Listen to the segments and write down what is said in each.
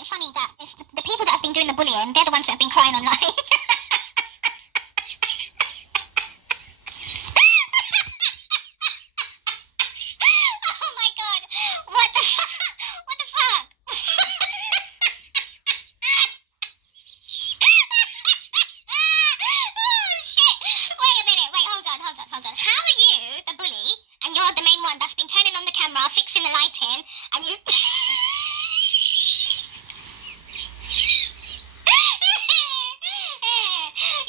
it funny that it's the people that have been doing the bullying, they're the ones that have been crying online. Oh my god, what the fuck? What the fuck? Oh shit. Wait a minute, wait, hold on. How are you the bully and you're the main one that's been turning on the camera, fixing the lighting, and you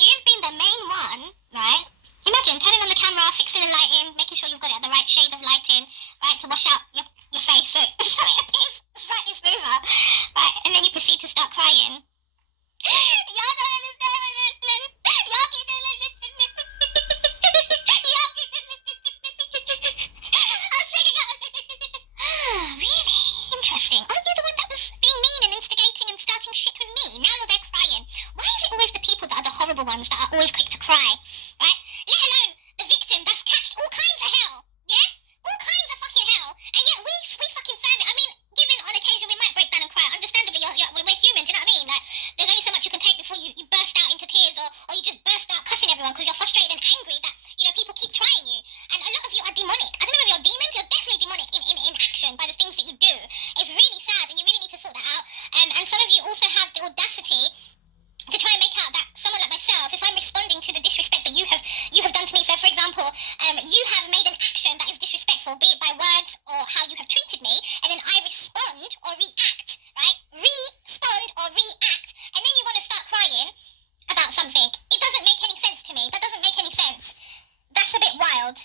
you've been the main one, right? Imagine turning on the camera, fixing the lighting, making sure you've got it at the right shade of lighting, right, to wash out your face so it appears slightly smoother, right? And then you proceed to start crying. Y'all don't understand. Y'all keep I'm singing out. Really? Interesting. Aren't you the one that was being mean and instigating and starting shit with me? Now you're there crying. Why is it always the people that are the horrible ones that are always quick to cry, right? Let alone the victim that's catched all kinds of hell, yeah? All kinds of fucking hell. And yet we fucking firm it. I mean, given on occasion we might break down and cry. Understandably, we're human, do you know what I mean? Like, there's only so much you can take before you burst out into tears or you just burst out cussing everyone because you're frustrated and angry that, you know, people keep trying you. And a lot of you are demonic. I don't know if you're demons, you're definitely demonic in action by the things that you do. It's really sad and you really need to sort that out. And some of you also have the audacity to try and make out that someone like myself, if I'm responding to the disrespect that you have done to me, so for example, you have made an action that is disrespectful, be it by words or how you have treated me, and then I respond or react, right? Respond or react, and then you want to start crying about something. It doesn't make any sense to me. That doesn't make any sense. That's a bit wild.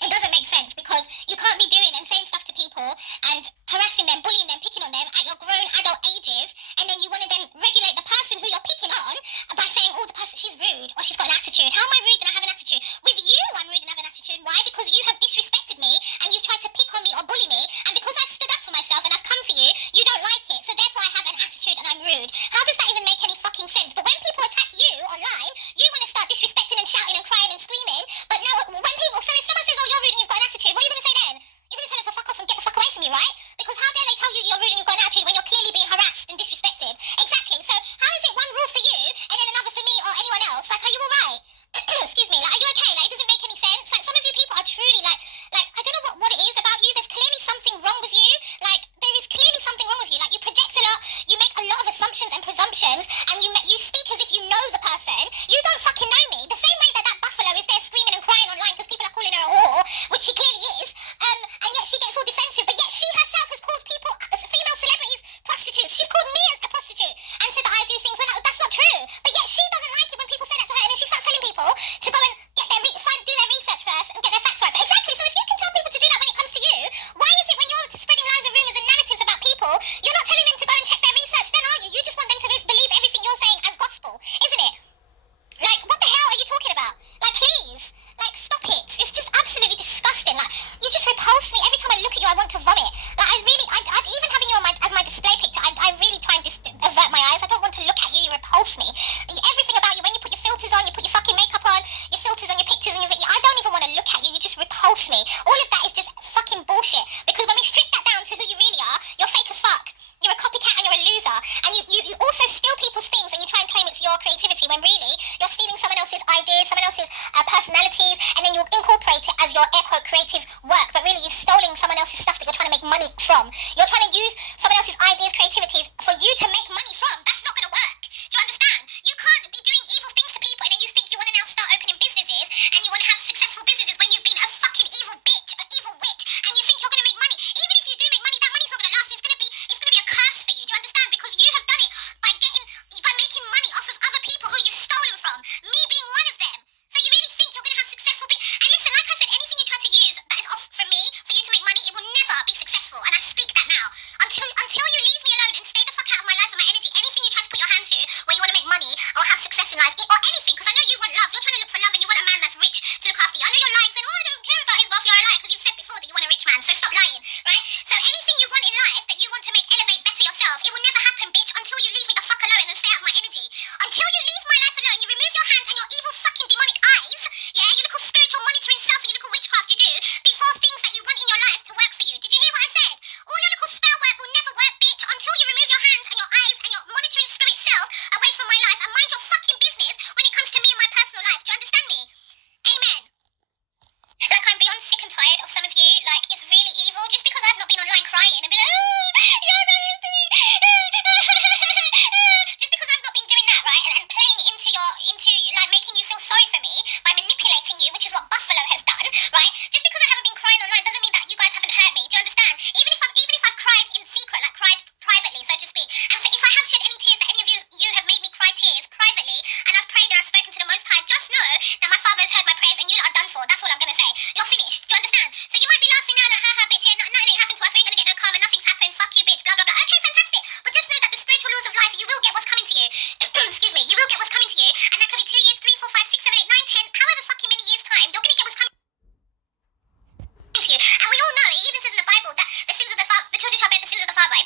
It doesn't make sense because you can't be doing and saying stuff to people and harassing them, bullying them, picking on them at your grown adult ages, and then you want to then regulate the person who you're picking on by saying, oh, the person, she's rude or she's got an attitude. How am I rude and I have an attitude? With you, I'm rude and have an attitude. Why? Because you have disrespected me and you've tried to pick on me or bully me, and because I've stood up for myself and I've come for you, you don't like it. So therefore I have an attitude and I'm rude. How does that even make any fucking sense? But when people attack you online, you want to start disrespecting and shouting and crying and screaming. But no, when people, so if someone says, oh, you're rude and you've got an attitude, what are you going to say then? You're going to tell them to fuck off and get the fuck away from you, right? Because how dare they tell you you're rude and you've got an attitude when you're clearly being harassed and disrespected? Exactly. So how is it one rule for you and then another for me or anyone else? Like, are you alright? Excuse me, like, are you okay? Like, it doesn't make any sense. Like, some of you people are truly like I don't know what it is about you. There's clearly something wrong with you. Like, there is clearly something wrong with you. Like, you project a lot, you make a lot of assumptions and presumptions, and you speak as if you know the person. You don't fucking know me. The same way that buffalo is there screaming and crying online because people are calling her a whore, which she clearly is, and yet she gets all defensive, but yet she herself has called people, female celebrities, prostitutes. She's called me a prostitute and said that I do things when that's not true. But yet she doesn't like it when people say that to her, and then she starts telling people to go and get their do their research first and get their facts right. Exactly. So if you can tell people to do that when it comes to you, why is it when you're spreading lies and rumours and narratives about people, you're not telling them to go and check their research then, are you? You just want them to believe everything you're saying as gospel, isn't it? Like, what the hell are you talking about? Like, please, like, stop it. It's just absolutely disgusting. Like, you just repulse me. Every time I look at you, I want to vomit. Like, I'd even having you on as my display picture, I really try and avert my eyes. I don't want to look at you. You repulse me. Everything about you, when you put your filters on, you put your fucking makeup on, your filters on your pictures and your video, I don't even want to look at you. You just repulse me. All of that is just fucking bullshit. Because when we strip that down to who you really are, you're fake as fuck. You're a copycat and you're a loser. And you also steal people's things and you try and claim it's your creativity when really you're stealing someone else's ideas, someone else's personalities, and then you'll incorporate it as your air quote creative work. But really you've stolen someone else's stuff that you're trying to make money from. You're trying to use someone else's ideas, creativities for you to make money from. That's not going to work. Do you understand? You can't be doing evil things to people and then you think you want to now start opening businesses and you want to have successful businesses when you've been a fucking evil bitch, an evil witch, and you think you're going to make money. Even if you do make money, that money's not going to last. It's going to be a curse for you. Do you understand? Because you have done it by making money off of other people who you've stolen from. Me being one of them. So you really think you're going to have successful and listen, like I said, anything you try to use that is off for me, for you to make money, it will never be successful. And I speak that now. Until you leave me alone and stay the fuck out of my life and my energy, anything you try to put your hand to where you want to make money or have success in life, or anything, because I know you want love. You're trying to look for love and you want a man that's rich to look after you. I know you're lying saying, oh, I don't care about his wealth. You're a liar because you've said before that you want a rich man. So stop lying, right? So anything you want in life that you want to make elevate better yourself, it will never happen, bitch, until you leave me the fuck alone and stay out of my energy. Until you leave my life alone, you remove your hand and your evil fucking demonic eyes, yeah, your little spiritual monitoring self and your little witchcraft you do, before things that you want in your life to work for you. Did you hear what I said? All your little spell work will never work, bitch, until you remove your hands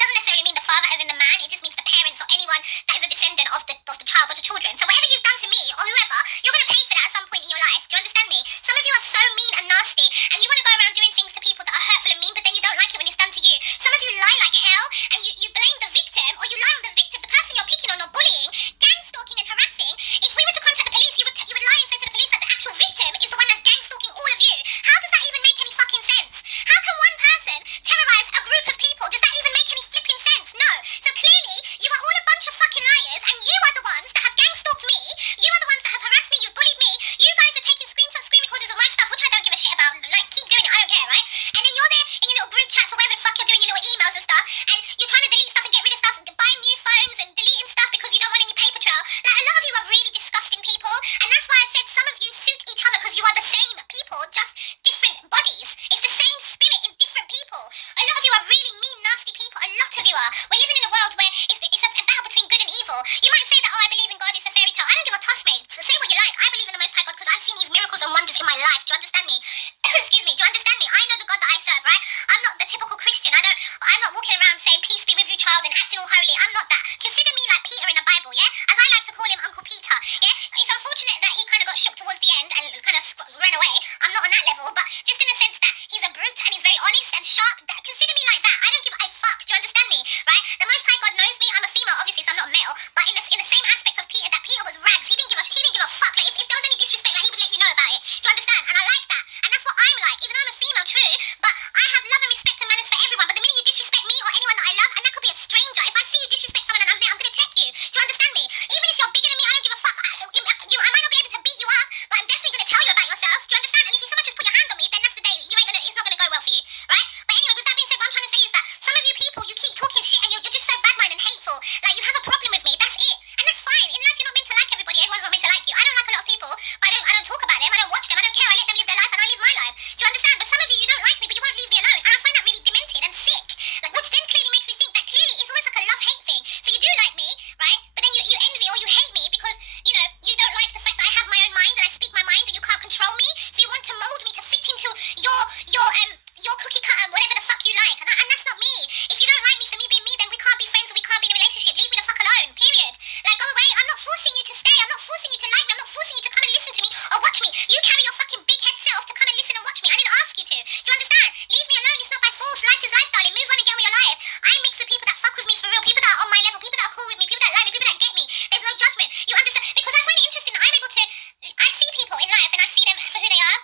doesn't necessarily mean the father as in the man, it just means the parents or anyone that is a descendant of the child or the children. So whatever you've done to me or whoever, you're going to pay for that at some point in your life. Do you understand me? Some of you are so mean and nasty, and you want to go around doing things to people that are hurtful and mean, but then you don't like it when it's done to you. Some of you lie like hell, and you blame the victim, or you lie on the victim, the person you're picking on or bullying, gang stalking and harassing. If we were to contact the police, you would lie and say to the police that the actual victim is the one that's gang stalking all of you. How does that even make any fucking sense? How can one person terrorize a group of people? Does that even make any flipping sense? No. So clearly, you are all a bunch of fucking liars, and you are the ones that have gang stalked me. You are the ones that have harassed me. You've bullied me. You guys are taking screenshots, screen recordings of my stuff, which I don't give a shit about. Like, keep doing it. I don't care, right? And then you're there in your little group chats or whatever the fuck you're doing, your little emails and stuff, and you're trying to delete stuff and get rid of stuff, and buying new phones and deleting stuff because you don't want any paper trail. Like, a lot of you are really disgusting people, and that's why I said some of you suit each other because you are the same people, just different bodies. It's the same spirit in different people. A lot of you are really mean, nasty people. A lot of you are. We're living in a world where it's a battle between good and evil. You might say that, oh, I believe in God, it's a fairy tale. I don't give a toss, mate. Say what you like. I believe in the Most High God because I've seen His miracles and wonders in my life. Do you understand me? Excuse me. Do you understand me? I know the God that I serve, right? I'm not the typical Christian. I'm not walking around saying peace be with you, child, and acting all holy. I'm not that. Consider me like Peter in the Bible, yeah? As I like to call him Uncle Peter, yeah? It's unfortunate that he kind of got shook towards the end and kind of ran away. I'm not on that level, but just in the sense that he's a brute and he's very honest and sharp. Consider me like that. I don't give a fuck. Do you understand me? Right? The Most High God knows me. I'm a female, obviously, so I'm not male. But in the same aspect of Peter, that Peter was rags. He didn't give a fuck. Like, if there was any disrespect, like, he would let you know about it. Do you understand? And I like that. And that's what I'm like. Even though I'm a female, true, but I have love and respect and manners for everyone. But the minute you disrespect me or anyone that I love, and that could be a stranger, if I see you disrespect someone and I'm there, I'm gonna check you. Do you understand me? Even if you're bigger than me, I don't give a fuck. I might not be able to beat you up, but I'm definitely gonna tell you about yourself. Do you understand? And if you so much as put your hand on me, then that's the day it's not gonna go well for you, right? But anyway, with that being said, what I'm trying to say is that some of you people, you keep talking shit and you're just so bad-minded and hateful. Like, you have a problem with me. That's it, and that's fine. In life, you're not meant to like everybody. Everyone's not meant to like you. I don't like a lot of people, but I don't talk about them. I don't watch them. I don't care. I let them live their life and I live my life. Do you understand? But some of you, you don't like me, but you won't leave me alone, and I find that really demented and sick. Like, which then clearly makes me think that clearly it's almost like a love-hate thing. So you do like me, right? But then you envy or you hate me because you don't like the fact that I have my own mind and I speak my mind and you can't control me. So you want to mold me to fit into your cookie cutter, whatever the fuck you like, and that's not me. If you don't like me for me being me, then we can't be friends or we can't be in a relationship. Leave me the fuck alone. Period. Like, go away. I'm not forcing you to stay. I'm not forcing you to like me. I'm not forcing you to come and listen to me or watch me. You carry your fucking big head self to come and listen and watch me. I didn't ask you to. Do you understand? Leave me alone. It's not by force. Life is life, darling. Move on and get with your life. I mix with people that fuck with me for real. People that are on my level. People that are cool with me. People that like me. People that get me. There's no judgment. You understand? Because I find it interesting that I'm able to. I see people in life and I see them for who they are.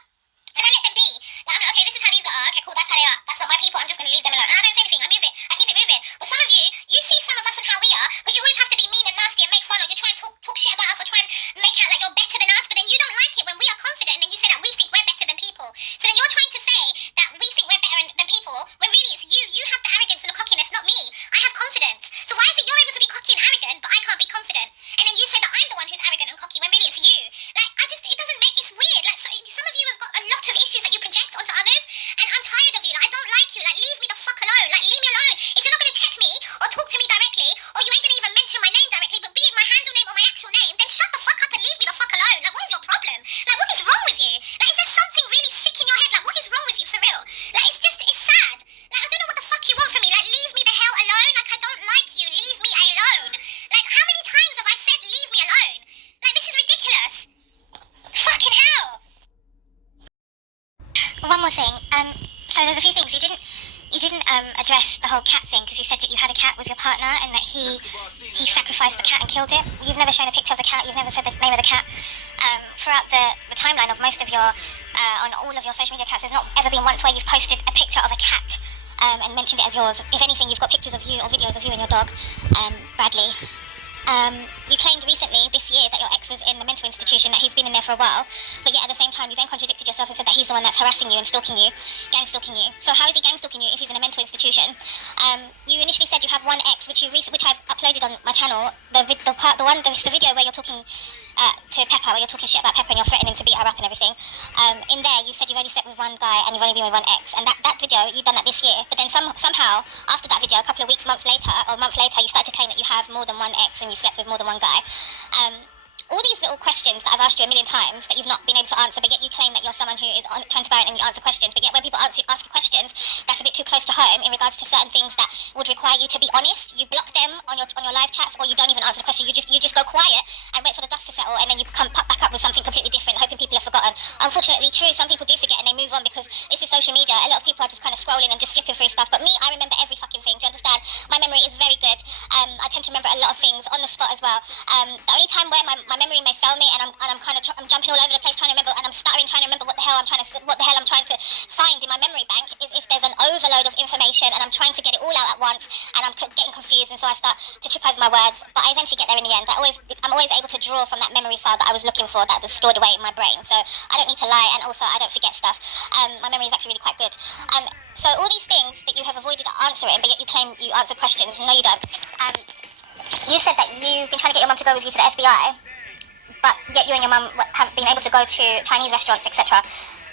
And I let them be. Like, I'm like, okay, this is how these are. Okay, cool, that's how they are. That's not my people. I'm just going to leave them alone. And I don't say anything. I move it. I keep it moving. But some of you see some of us and how we are, but you always have to be mean and nasty and make fun, or you try and talk shit about us, or try and make out like you're better than us, but then you don't like it when we are confident and you say that we think we're better than people. So then you're trying to say that we think we're better than people, when really it's you. You have the arrogance and the cockiness, not me. I have confidence. So why is it you're able to be cocky and arrogant, but I can't be confident? And then you say that I'm the one who's arrogant and cocky, when really it's you. Like, it doesn't make, it's weird. Like, some of you have got a lot of issues that you project onto others, and I'm tired of you. Like, I don't like you. Like, leave me the fuck alone. Like, leave me alone. If you're not going to check me or talk to me directly, or you ain't going to even mention my name directly, but be it my handle name or my actual name, then shut the fuck up and leave me the fuck alone. Like, what is your problem? Like, what is wrong with you? Like, is there something really sick in your head? Like, what is wrong with you, for real? Like, it's sad. Like, I don't know what the fuck you want from me. Like, leave me the hell alone. Like, I don't like you. Leave me alone. Like, how many times have I said leave me alone? Like, this is ridiculous. Fucking hell. One more thing. So there's a few things. You didn't address the whole cat thing, because you said that you had a cat with your partner and that he sacrificed the cat and killed it. You've never shown a picture of the cat. You've never said the name of the cat. Throughout the timeline of most of your, on all of your social media accounts, there's not ever been once where you've posted a picture of a cat and mentioned it as yours. If anything, you've got pictures of you or videos of you and your dog, Bradley. You claimed recently, this year, that your ex was in the mental institution, that he's been in there for a while, but yet at the same time you then contradicted yourself and said that he's the one that's harassing you and stalking you, gang stalking you. So how is he gang stalking you if he's in a mental institution? You initially said you have one ex, which I've uploaded on my channel, the video where you're talking to Pepper, where you're talking shit about Pepper and you're threatening to beat her up and everything. In there you said you've only slept with one guy and you've only been with one ex, and that video, you've done that this year, but then somehow after that video, a couple of weeks, months later, you started to claim that you have more than one ex and you slept with more than one guy. all these little questions that I've asked you a million times that you've not been able to answer, but yet you claim that you're someone who is transparent and you answer questions, but yet when people ask you questions, that's a bit too close to home in regards to certain things that would require you to be honest. You block them on your live chats, or you don't even answer the question. You just go quiet and wait for the dust to settle, and then you pop back up with something completely different, hoping people have forgotten. Unfortunately, true, some people do forget and they move on because this is social media. A lot of people are just kind of scrolling and just flipping through stuff, but me, I remember every fucking thing. Do you understand? My memory is very good. I tend to remember a lot of things on the spot as well. The only time where my memory may fail me and I'm jumping all over the place trying to remember, and I'm stuttering trying to remember what the hell I'm trying to find in my memory bank, is if there's an overload of information and I'm trying to get it all out at once and I'm getting confused, and so I start to trip over my words, but I eventually get there in the end. I'm always able to draw from that memory file that I was looking for, that was stored away in my brain, so I don't need to lie, and also I don't forget stuff. My memory is actually really quite good. So all these things that you have avoided answering, but yet you claim you answer questions, no you don't. You said that you've been trying to get your mum to go with you to the FBI, but yet you and your mum have been able to go to Chinese restaurants, etc.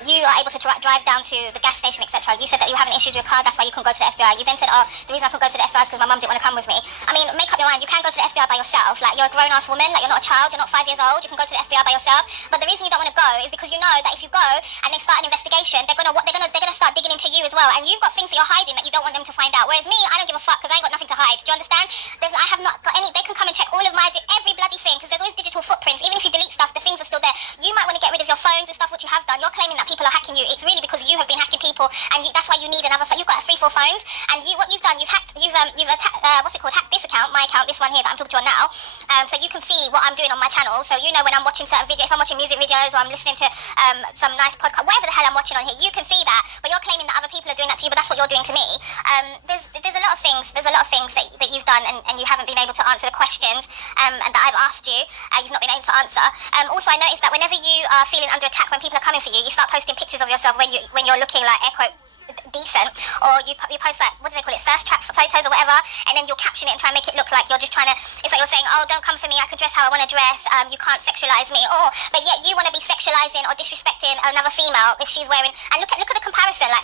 You are able to drive down to the gas station, etc. You said that you were having issues with your car, that's why you couldn't go to the FBI. You then said, oh, the reason I couldn't go to the FBI is because my mum didn't want to come with me. I mean, make up your mind, you can go to the FBI by yourself. Like, you're a grown-ass woman, like, you're not a child, you're not 5 years old, you can go to the FBI by yourself. But the reason you don't want to go is because you know that if you go and they start an investigation, they're gonna start digging into you as well. And you've got things that you're hiding that you don't want them to find out. Whereas me, I don't give a fuck because I ain't got nothing to hide. Do you understand? I have not got any. They can come and check all of every bloody thing, because there's always digital footprints. Even if you delete stuff, the things are still there. You might want to get rid of your phones and stuff, which you have done. You're claiming that people are hacking you. It's really because you have been hacking people, and that's why you need another phone. You've got 3-4 phones, and what you've done, you've hacked this account, my account, this one here that I'm talking to you on now. So you can see what I'm doing on my channel. So you know when I'm watching certain videos, if I'm watching music videos or I'm listening to some nice podcast, whatever the hell I'm watching on here, you can see that. But you're claiming that other people are doing that to you, but that's what you're doing to me. There's a lot of things. There's a lot of things that you've done, and you haven't been able to answer the questions and that I've asked you. You've not been able to answer. Also, I noticed that whenever you are feeling under attack, when people are coming for you, you start posting pictures of yourself when you're looking like air quote decent, or you post like, what do they call it, thirst trap photos or whatever, and then you'll caption it and try and make it look like you're just trying to, it's like you're saying, oh, don't come for me, I can dress how I want to dress, you can't sexualize me, but yet you want to be sexualizing or disrespecting another female if she's wearing, and look at the comparison, like,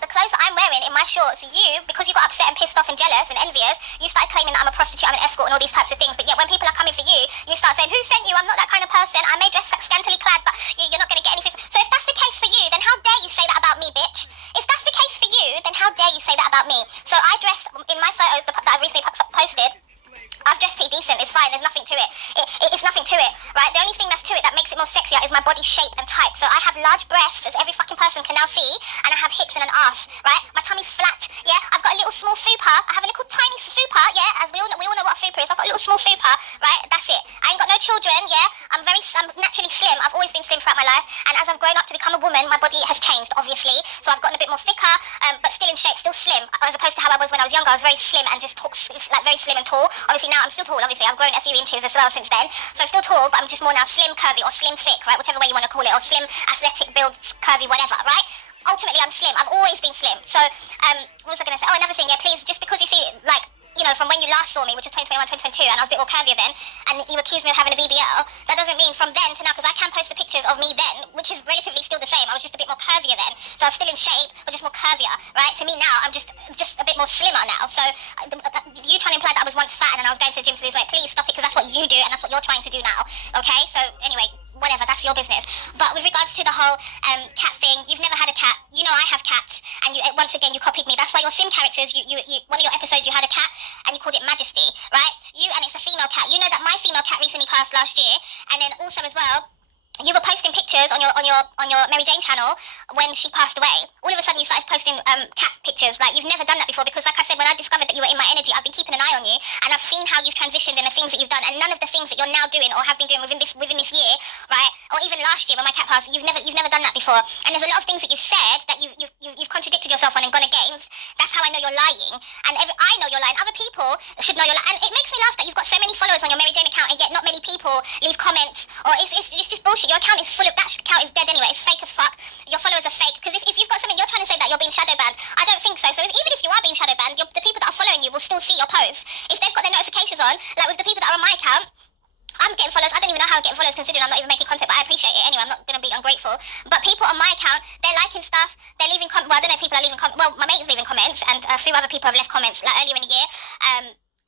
the clothes that I'm wearing in my shorts, because you got upset and pissed off and jealous and envious, you started claiming that I'm a prostitute, I'm an escort and all these types of things, but yet when people are coming for you, you start saying, who sent you, I'm not that kind of person, I may dress scantily clad, but you're not going to get anything. So if that's the case for you, then how dare you say that about me, bitch? If that's the case for you, then how dare you say that about me? So I dress, in my photos that I've recently posted, I've dressed pretty decent, it's fine, there's nothing to it. It's nothing to it, right? The only thing that's to it that makes it more sexier is my body shape and type. So I have large breasts, as every fucking person can now see, and I have hips and an ass, right? My tummy's flat, yeah? I've got a little small fupa, I have a little tiny fupa, yeah? As we all know what a fupa is, I've got a little small fupa, right? That's it. I ain't got no children, yeah? I'm naturally slim, I've always been slim throughout my life, and as I've grown up to become a woman, my body has changed, obviously. So I've gotten a bit more thicker, but still in shape, still slim, as opposed to how I was when I was younger. I was very slim and just like very slim and tall. Obviously now I'm still tall, obviously I've grown a few inches as well since then, so I'm still tall, but I'm just more now slim curvy or slim thick, right, whichever way you want to call it, or slim athletic build curvy, whatever, right? Ultimately I'm slim, I've always been slim. So what was I going to say? Oh, another thing, yeah, please, just because you see, like, you know, from when you last saw me, which was 2021, 2022, and I was a bit more curvier then, and you accused me of having a BBL, that doesn't mean from then to now, because I can post the pictures of me then, which is relatively still the same. I was just a bit more curvier then, so I was still in shape, but just more curvier, right? To me now, I'm just a bit more slimmer now. So you trying to imply that I was once fat and I was going to the gym to lose weight, please stop it, because that's what you do, and that's what you're trying to do now, okay? So anyway, whatever, that's your business. But with regards to the whole cat thing, you've never had a cat. You know I have cats, and you once again you copied me. That's why your sim characters, you one of your episodes you had a cat and you called it Majesty, right? And it's a female cat. You know that my female cat recently passed last year, and then also as well, you were posting pictures on your Mary Jane channel when she passed away. All of a sudden you started posting cat pictures. Like, you've never done that before, because like I said, when I discovered that you were in my energy, I've been keeping an eye on you, and I've seen how you've transitioned and the things that you've done, and none of the things that you're now doing or have been doing within this year, right? Or even last year when my cat passed, you've never done that before. And there's a lot of things that you've said that you've contradicted yourself on and gone against. That's how I know you're lying. And I know you're lying. Other people should know you're lying. And it makes me laugh that you've got so many followers on your Mary Jane account, and yet not many people leave comments, or it's just bullshit. Your account is full of that. Account is dead anyway. It's fake as fuck. Your followers are fake, because if you've got something, you're trying to say that you're being shadow banned. I don't think so. So even if you are being shadow banned, the people that are following you will still see your posts if they've got their notifications on. Like with the people that are on my account, I'm getting followers. I don't even know how I'm getting followers, considering I'm not even making content, but I appreciate it anyway. I'm not going to be ungrateful. But people on my account, they're liking stuff, they're leaving comments. Well, I don't know if people are leaving comments. Well, my mate is leaving comments, and a few other people have left comments like earlier in the year.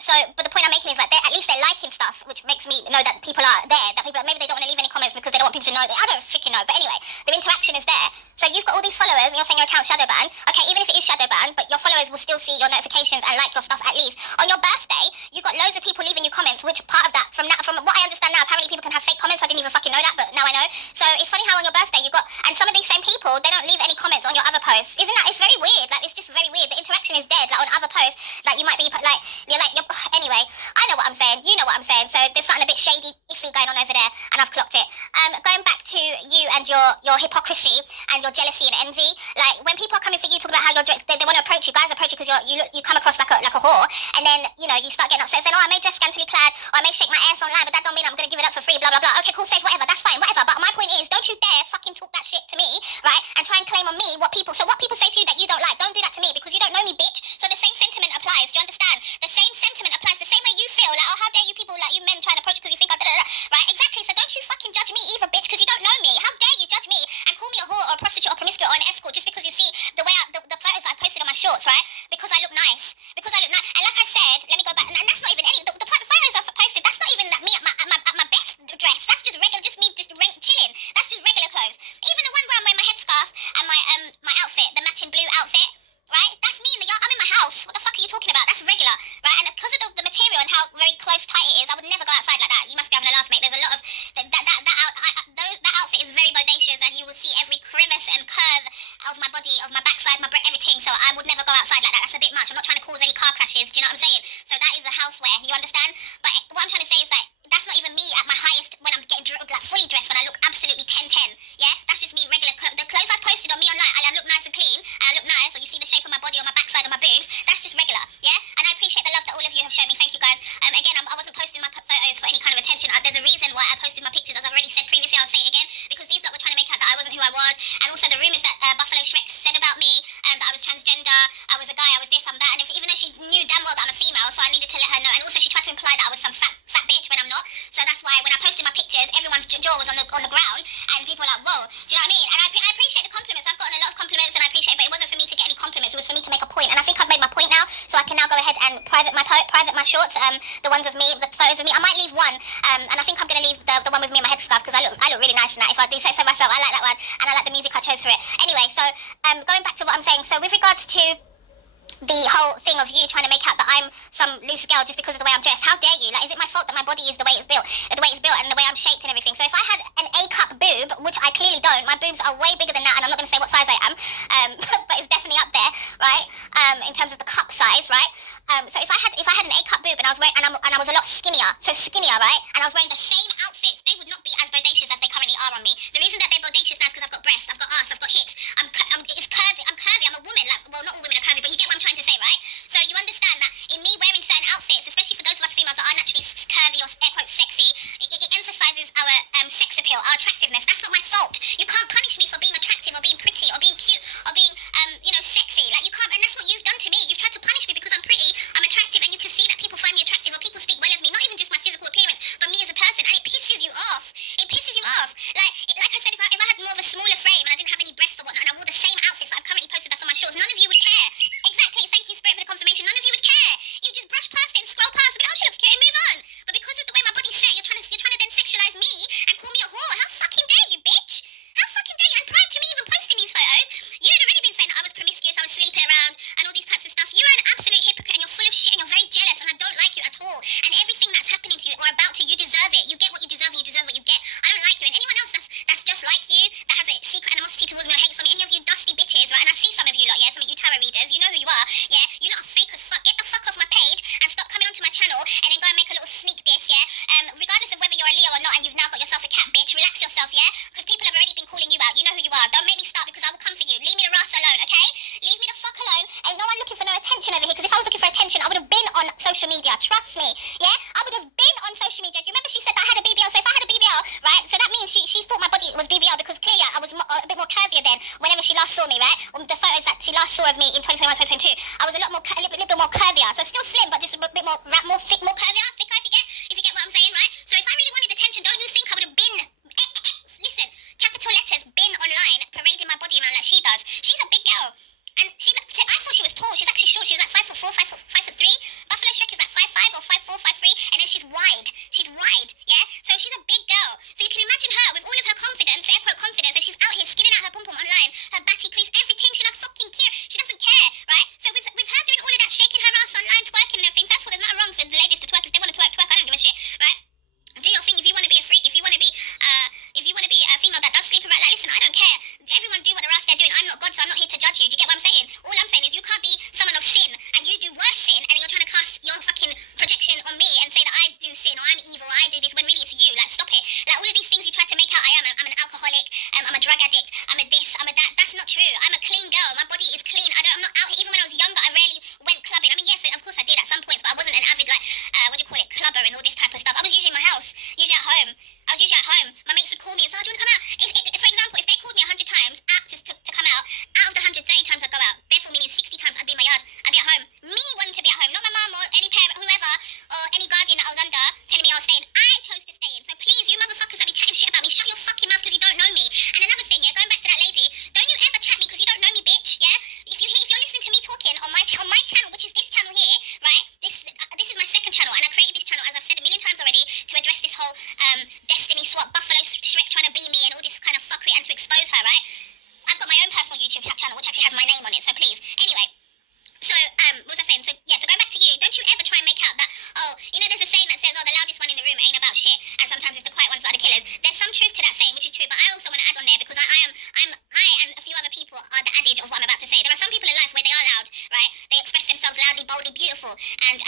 So, but the point I'm making is like, at least they're liking stuff, which makes me know that people are there, that people, maybe they don't want to leave any comments because they don't want people to know. I don't freaking know. But anyway, the interaction is there. So you've got all these followers and you're saying your account's shadow banned. Okay, even if it is shadow banned, but your followers will still see your notifications and like your stuff at least. On your birthday, you got loads of people leaving you comments, which part of that, from what I understand now, apparently people can have fake comments. I didn't even fucking know that, but now I know. So it's funny how on your birthday you got, and some of these same people, they don't leave any comments on your other posts. Isn't that, it's very weird. Like, it's just very weird. The interaction is dead. Like on other posts, like you might be like, anyway. I know what I'm saying, you know what I'm saying, so there's something a bit shady, iffy going on over there, and I've clocked it. Going back to you and your hypocrisy and your jealousy and envy, like when people are coming for you talking about how you're dressed, they want to approach you, guys approach you because you come across like a whore, and then, you know, you start getting upset saying, oh, I may dress scantily clad, or I may shake my ass online, but that don't mean I'm going to give it up for free, blah, blah, blah. Okay, cool, safe, whatever, that's fine, whatever, but my point is, don't you dare fucking talk that shit to me, right, and try and claim on me what people say to you that you don't like. Don't do that to me, because you don't know me, bitch. So the same sentiment applies, do you understand? The same sentiment applies, the same way you feel like, oh, how dare you people, like, you men trying to approach because you think I'm right? Exactly. So don't you fucking judge me either, bitch, because you don't know me. How dare you judge me and call me a whore or a prostitute or promiscuous or an escort just because you see the way the photos I posted on my shorts, right? Because I look nice. Because I look nice. And like I said, let me go back, and that's not even any the photos I've posted. That's not even me at my best dress. That's just regular, just me just chilling. That's just regular clothes. Even the one where I'm wearing my headscarf and my outfit, the matching blue outfit. Right? That's me in the yard. I'm in my house. What the fuck are you talking about? That's regular, right? And because of the material and how very close tight it is, I would never go outside like that. You must be having a laugh, mate. There's a lot of that outfit is very bodacious, and you will see every crevice and curve of my body, of my backside, my everything. So I would never go outside like that. That's a bit much. I'm not trying to cause any car crashes. Do you know what I'm saying? So that is a housewear. You understand? But what I'm trying to say is like, that's not even me at my highest when I'm getting like fully dressed, when I look absolutely 10-10. Yeah, that's just me regular. The clothes I've posted on me online, and I look nice and clean, and I look nice, or you see the shape of my body on my backside, on my boobs. That's just regular. Yeah, and I appreciate the love that all of you have shown me. Thank you, guys. Again, I wasn't posting my photos for any kind of attention. There's a reason why I posted my pictures, as I've already said previously. I'll say it again, because these lot were trying to make out that I wasn't who I was, and also the rumours that Buffalo Shrek said about me, that I was transgender, I was a guy, I was this, I'm that, and even though she knew damn well that I'm a female, so I needed to let her know. And also she tried to imply that I was some fat bitch when I'm not. So that's why when I posted my pictures, everyone's jaw was on the ground, and people were like, whoa, do you know what I mean? And I appreciate the compliments. I've gotten a lot of compliments, and I appreciate, but it wasn't for me to get any compliments. It was for me to make a point. And I think I've made my point now, so I can now go ahead and private my shorts, the ones of me, the photos of me. I might leave one, and I think I'm gonna leave the one with me in my headscarf, because I look really nice in that. If I do say so myself, I like that one, and I like the music I chose for it. Anyway, so going back to what I'm saying, so with regards to the whole thing of you trying to make out that I'm some loose girl just because of the way I'm dressed. How dare you? Like, is it my fault that my body is the way it's built, and the way I'm shaped and everything? So if I had an A-cup boob, which I clearly don't, my boobs are way bigger than that, and I'm not going to say what size I am, but it's definitely up there, right? In terms of the cup size, right? So if I had an A-cup boob and I was wearing, and I was a lot skinnier, right? And I was wearing the same outfits, they would not be as bodacious as they currently are on me. The reason that they're bodacious now is because I've got breasts, I've got arse, I've got hips, it's curvy, I'm curvy, I'm a woman. Like, well, not all women are curvy, but you get what I'm trying to say, right? So you understand that in me wearing certain outfits, especially for those of us females that are naturally curvy or air quotes sexy, it emphasizes our sex appeal, our attractiveness. That's not my fault. You can't punish me for being attractive or being pretty or being cute or being sexy. Like, you can't, and that's what you've done to me. You've tried to punish me because I'm pretty, I'm attractive, and you can see that people find me attractive, or people speak well of me, not even just my physical appearance, but me as a person, and it pisses you off. It pisses you off. Like I said, if I had more of a smaller frame and I didn't have any breasts or whatnot, and I wore the same outfits that I've currently posted that's on my shorts, none of you would care. Exactly. Thank you, Spirit, for the confirmation. None of you would care. You just brush past it and scroll past it, oh, she looks cute, and move on. But because of the way my body's set, you're trying to then sexualize me and call me a whore. How fucking dare you, bitch? How fucking dare you? And prior to me even posting these photos, you had already been saying that I was promiscuous, I was sleeping around, and all these types of stuff. You are an absolute hypocrite, and you're full of shit, and you're very jealous, and I don't like you at all. And everything that's happening to you or about to, you deserve it. You get what you deserve, and you deserve what you get. I don't like you, and anyone else that's just like you, that has a secret animosity towards me or hates on me, any of you dusty bitches, right? And I see some of you lot, yeah, some of you tarot readers, you know who you are, yeah? You're not fake as fuck. Get the fuck off my page and stop coming onto my channel and then go and make a little sneak diss, yeah? Regardless of whether you're a Leo or not, and you've now got yourself a cat, bitch, relax yourself, yeah? Because people have already been calling you out. You know who you are. Don't make me start, because I will come for you. Leave me the ass alone, okay? Leave me the fuck alone. Ain't no one looking for no attention over here, because if I was looking for attention, I would have been on social media. Trust me, yeah? I would have been on social media. Do you remember she said that I had a BBL? So if I had a BBL, right? So that means she thought my body was BBL, because clearly I was a bit more curvier then whenever she last saw me, right? The photos that she last saw of me in 2021, 2022, I was a little bit more curvier. So still slim, but just a bit more thick, more curvier, thicker, if you get what I'm saying, right? So if I really wanted attention, don't you think I would have been, listen, capital letters, been online, parading my body around like she does? She's a big girl. And I thought she was tall. She's actually short. She's like 5'4", 5'3". Buffalo Shrek is like 5'5" or and all this type of stuff. I was usually in my house, usually at home. My mates would call me and say, oh, do you want to come out? For example, if they called me 100 times out to come out of the 130 times I'd go out, therefore meaning 60 times I'd be in my yard, I'd be at home. Me wanting to be at home, not my mum or any parent, whoever, or any guardian that I was under telling me I was staying. I chose to stay in. So please, you motherfuckers that be chatting shit about me, shut your fucking mouth because you don't know me. And another thing, yeah, going back to that lady, don't you ever chat me because you don't know me, bitch, yeah? If you're listening to me talking on my channel, which is this channel here, right? This is my second channel, and I created this channel, as I've said a million times already, to address this whole destiny swap, Buffalo Shrek trying to be me and all this kind of fuckery, and to expose her, right? I've got my own personal YouTube channel, which actually has my name on it, so please. Anyway, so, what was I saying? So, yeah, so going back to you, don't you ever try and make out that, oh, you know, there's a saying that says, oh, the loudest one in the room ain't about shit, and sometimes it's the quiet ones that are the killers. There's some truth to that saying, which is true, but I also want to add on there, because I and a few other people are the adage of what I'm about to say. There are some people in life where they are loud, right? They express themselves loudly, boldly, beautiful, and,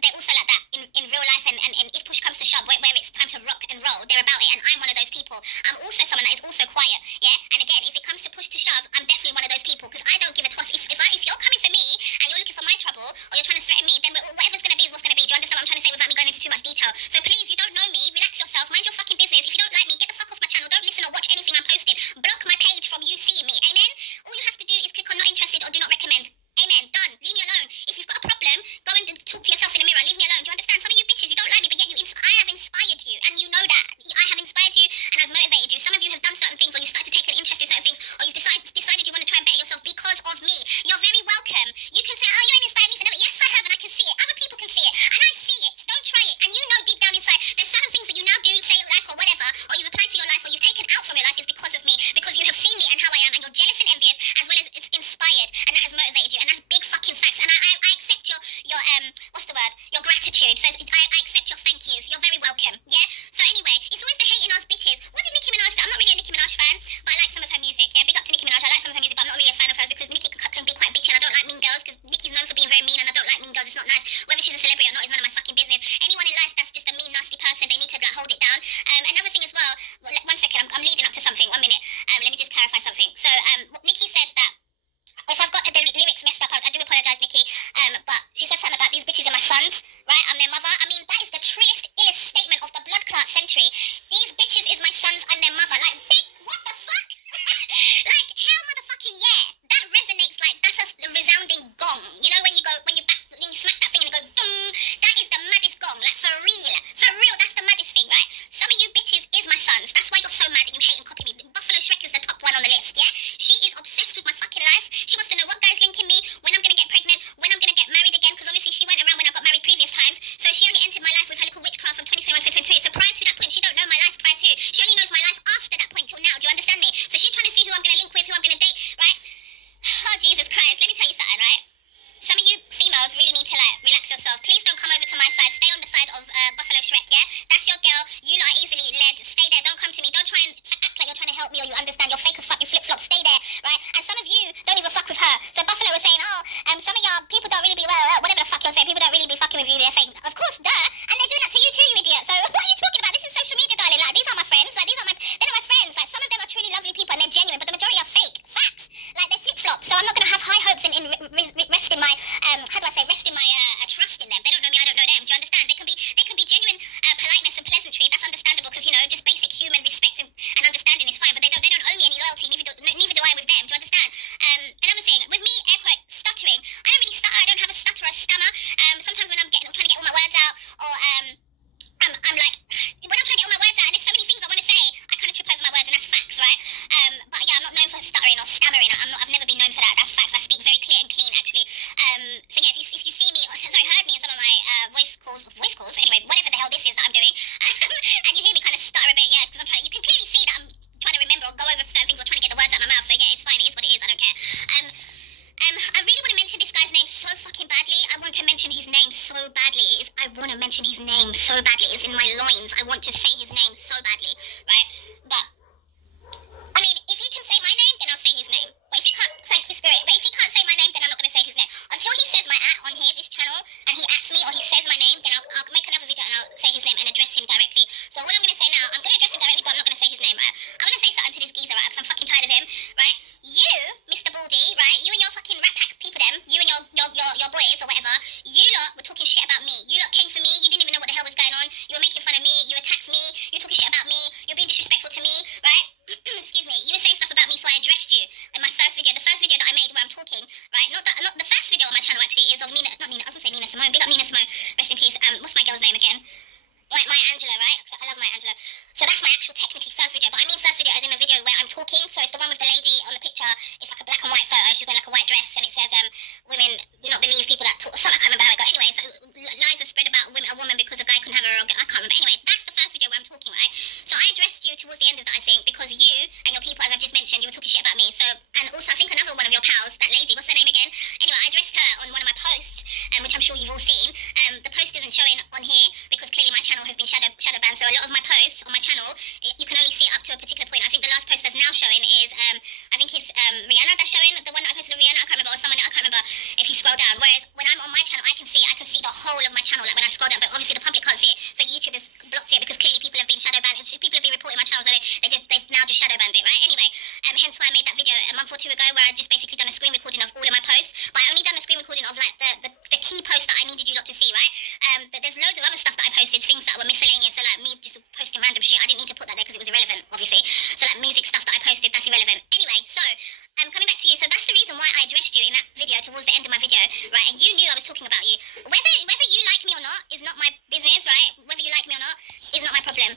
they're also like that in real life, and if push comes to shove, where it's time to rock and roll, they're about it, and I'm one of those people. I'm also someone that is also quiet, yeah? And again, if it comes to push to shove, I'm definitely one of those people, because I don't give a toss. If you're coming for me, and you're looking for my trouble, or you're trying to threaten me, then whatever's going to be is what's going to be. Do you understand what I'm trying to say without me going into too much detail? So please, you don't know me, relax yourself, mind your fucking business. If you don't like me, get the fuck off my channel, don't listen or watch anything I'm posting. Block my page from you seeing me, amen? All you have to do is click on not interested or do not recommend. Amen. Done. Leave me alone. If you've got a problem, go and talk to yourself in the mirror. Leave me alone. Do you understand? Some of you bitches, you don't like me, but yet I have inspired you, and you know that. I have inspired you, and I've motivated you. Some of you have done certain things, or you started to take an interest in certain things, or you've decided you want to try and better yourself because of me. You're very welcome. You can say, oh, you ain't inspired me for nothing. Yes, I have, and I can see it. Other people can see it, and I see it. Don't try it. And you know deep down inside, there's certain things that you now do, say, like, or whatever, or you've applied to your life, or you've taken out from your life is because of me, because you have seen me and how I am, and you're jealous and envious, as well as it's inspired, and that has motivated you, and that's big fucking facts. And I accept your what's the word? Your gratitude. So I accept your thank yous. You're very welcome. Yeah. So anyway, it's always the hating us bitches. What did Nicki Minaj do? I'm not really a Nicki Minaj fan, but I like some of her music. Yeah, big up to Nicki Minaj. I like some of her music, but I'm not really a fan of hers because Nicki can be quite bitchy, and I don't like mean girls because Nicki's known for being very mean, and I don't like mean girls. It's not nice. Whether she's a celebrity or not is none of my fucking business. Anyone in life that's just a mean, nasty person, they need to like hold it down. Another thing as well. One second, I'm leading up to something. 1 minute. Let me just clarify something. So Nicki said that. If I've got the lyrics messed up, I do apologise, Nikki. But she said something about these bitches are my sons, right? I'm their mother. I mean, that is the truest, illest statement of the blood clot century. These bitches is my sons, I'm their mother. Like, big, what the fuck? Like, hell motherfucking yeah. That resonates like, that's a resounding gong. You know when you smack that thing and it goes boom? That is the maddest gong. Like, for real, that's the maddest thing, right? Some of you bitches is my sons. That's why you're so mad and you hate and copy me. Buffalo Shrek is the top one on the list, yeah? She is obsessed with my fucking life. She wants to know what guy's linking me, when I'm going to get pregnant, when I'm going to get married again, because obviously she went around when I got married previous times, so she only entered my life with her little witchcraft from 2021, 2022. So prior to that point, she don't know my life prior to. She only knows my life after that point till now. Do you understand me? So she's trying to see who I'm going to link with, who I'm going to date, right? Oh, Jesus Christ. Let me tell you something, right? Some of you females really need to, like, relax yourself. Please don't come over to my side. Stay on the side of Buffalo Shrek, yeah? That's your girl. You lot are easily led. Stay there. Don't come to me. Don't try and act like you're trying to help me or you understand. You're fake as fucking flip-flops. Stay there, right? And some of you don't even fuck with her. So Buffalo was saying, oh, some of y'all people don't really be, whatever the fuck you're saying, people don't really be fucking with you. They're saying, of course, duh. And they're doing that to you too, you idiot. So what are you talking about? This is social media, darling. Like, these are my friends. Like, they're not my friends. Like, some of them are truly lovely people and they're genuine, but the majority are fake. Facts. Like, they're flip-flops. So I'm not going to have high hopes and rest in my, rest in my trust in them. They don't know me, I don't know them. Do you understand? They can be genuine politeness and pleasantry. That's understandable because, you know, just basic human respect and understanding is fine. But they don't owe me any loyalty. Neither do I with them. Do you understand? Another thing with me, air quote, stuttering. I don't really stutter. I don't have a stutter or a stammer. Sometimes when I'm trying to get all my words out, or I'm like, when I'm trying to get all my words out, and there's so many things I want to say, I kind of trip over my words, and that's facts, right? But yeah, I'm not known for stuttering or stammering. I've never been known for that. That's facts. I speak very clear and clean, actually. So yeah, if you see me, heard me in some of my voice calls, anyway, whatever the hell this is that I'm doing, and you hear me kind of stutter a bit, yeah, because you can clearly see that I'm trying to remember or go over certain things or trying to get the words out of my mouth. So yeah, it's fine. It is what it is. I don't care. I really want to mention this guy's name so fucking badly. I want to mention his name so badly. I want to mention his name so badly. It's in my loins. I want to say his name so badly, right? But I mean, if he can say my name, then I'll say his name. But if he can't, thank you, Spirit. But if he can't say my name, then I'm not going to say his name. Until he says my on here, this channel, and he asks me or he says my name, then I'll make another video and I'll say his name and address him directly. So what I'm going to say now, I'm going to address him directly, but I'm not going to say his name, right? I'm going to say something to this geezer, right? Because I'm fucking tired of him, right? You, Mr. Baldy, right? You and your fucking rat pack people, them. You and your boys or whatever. You lot were talking shit about me. You lot came for me. You didn't even know what the hell was going on. whatever, or I can't remember. Anyway, that's the first video where I'm talking, right? So I addressed you towards the end of that, I think, because you and your people, as I've just mentioned, you were talking shit about me. So, and also I think another one of your pals, that lady, what's her name again? Anyway, I addressed her on one of my posts, which I'm sure you've all seen. The post isn't showing on here because clearly my channel has been shadow banned. So a lot of my posts on my channel, you can only see it up to a particular point. I think the last post that's now showing is, I think it's Rihanna that's showing, the one that I posted of Rihanna, I can't remember, or someone, I can't remember if you scroll down. Whereas when I'm on my channel, I can see the whole of my channel, like when I scroll down, but obviously the public can't see it. So YouTube has blocked it because clearly people have been shadow banned. People have been reporting my channel, so they've now just shadow banned it, right? Anyway, hence why I made that video a month or two ago where I just basically done a screen recording of all of my posts, but I only done a screen recording of like the key posts that I needed you lot to see, right? There's loads of other stuff that I posted, things that were miscellaneous, so like me just posting random shit. I didn't need to put that there because it was irrelevant, obviously. So like music stuff that I posted, that's irrelevant. Anyway, so coming back to you, so that's the reason why I addressed you in that video towards the end of my video, right? And you knew I was talking about you. Whether you like me or not is not my business, right? Whether you like me or not is not my problem.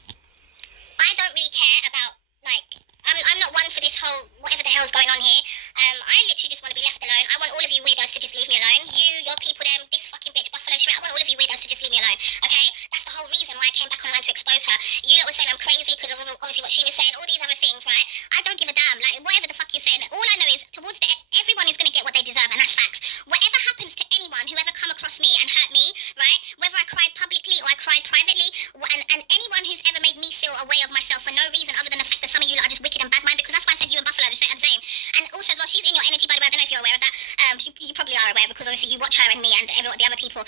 I don't really care about, like, I'm not one for this whole whatever the hell's going on here. I literally just want to be left alone. I want all of you weirdos to just leave me alone. You, your people, them, this fucking bitch, Buffalo Shrimp. I want all of you weirdos to just leave me alone, okay? That's the whole reason why I came back online to expose her. You lot were saying I'm crazy because of obviously what she was saying, all these other things, right? I don't give a damn. Like, whatever the fuck you're saying, all I know is towards the end, everyone is going to get what they deserve, and that's facts. Whatever happens to anyone who ever come across me and hurt me, right? Whether I cried publicly or I cried privately, and anyone who's ever made me feel a way of myself for no reason other than the fact that some of you lot are just wicked and bad mind, because that's why I said you and Buffalo are just the same. And also as well, she's in your energy, by the way. I don't know if you're aware of that. You probably are aware because obviously you watch her and me and the other people.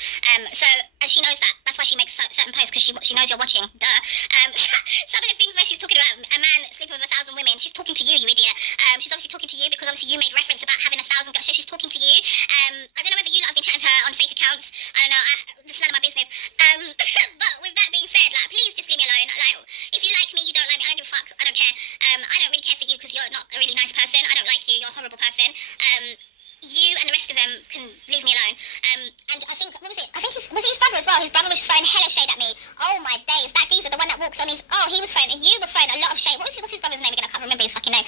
So and she knows that. That's why she makes certain posts, because she knows you're watching. Duh. Some of the things where she's talking about a man sleeping with 1,000 women, she's talking to you, you idiot. She's obviously talking to you because obviously you made reference about having 1,000 girls. So she's talking to you. I don't know whether you lot have been chatting to her on fake accounts. I don't know. It's none of my business. But with that being said, like, please just leave me alone. Like, if you like me, you don't like me, I don't give a fuck. I don't care. I don't really care for you because you're not a really nice person. I don't like you. You're a horrible person. You and the rest of them can leave me alone. And I think, what was it? I think was it his brother as well? His brother was throwing hella shade at me. Oh my days, that geezer, the one that walks on his, he was throwing, and you were throwing a lot of shade. What's his brother's name again? I can't remember his fucking name.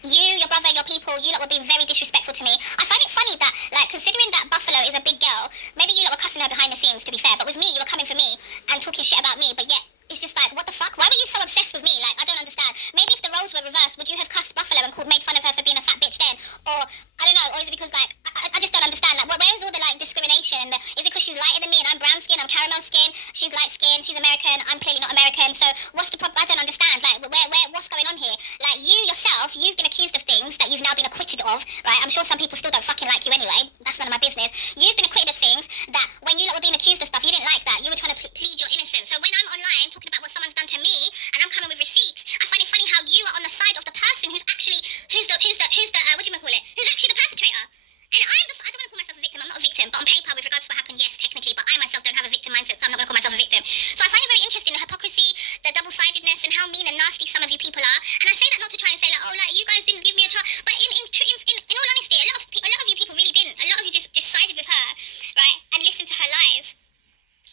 You, your brother, your people, you lot were being very disrespectful to me. I find it funny that, like, considering that Buffalo is a big girl, maybe you lot were cussing her behind the scenes, to be fair, but with me, you were coming for me and talking shit about me, but yet, it's just like, what the fuck? Why were you so obsessed with me? Like, I don't understand. Maybe if the roles were reversed, would you have cussed Buffalo and made fun of her for being a fat bitch then? Or, I don't know, or is it because, like, I just don't understand. Like, where's all the, like, discrimination? Is it because she's lighter than me and I'm brown skin, I'm caramel skin, she's light skin, she's American, I'm clearly not American, so what's the problem? I don't understand. Like, what's going on here? Like, you yourself, you've been accused of things that you've now been acquitted of, right? I'm sure some people still don't fucking like you anyway. That's none of my business. You've been acquitted of things that when you lot were being accused of stuff, you didn't like that. You were trying to plead your innocence. So when I'm online talking about what someone's done to me and I'm coming with receipts, I find it funny how you are on the side of the person who's actually who's the what do you call it? Who's actually the perpetrator. And I don't want to call myself a victim. I'm not a victim, but on paper, with regards to what happened, yes, technically, but I myself don't have a victim mindset, so I'm not going to call myself a victim. So I find it very interesting, the hypocrisy, the double-sidedness, and how mean and nasty some of you people are. And I say that not to try and say, like, oh, like, you guys didn't give me a chance, but in all honesty, a lot of you people really didn't. A lot of you just sided with her, right, and listened to her lies.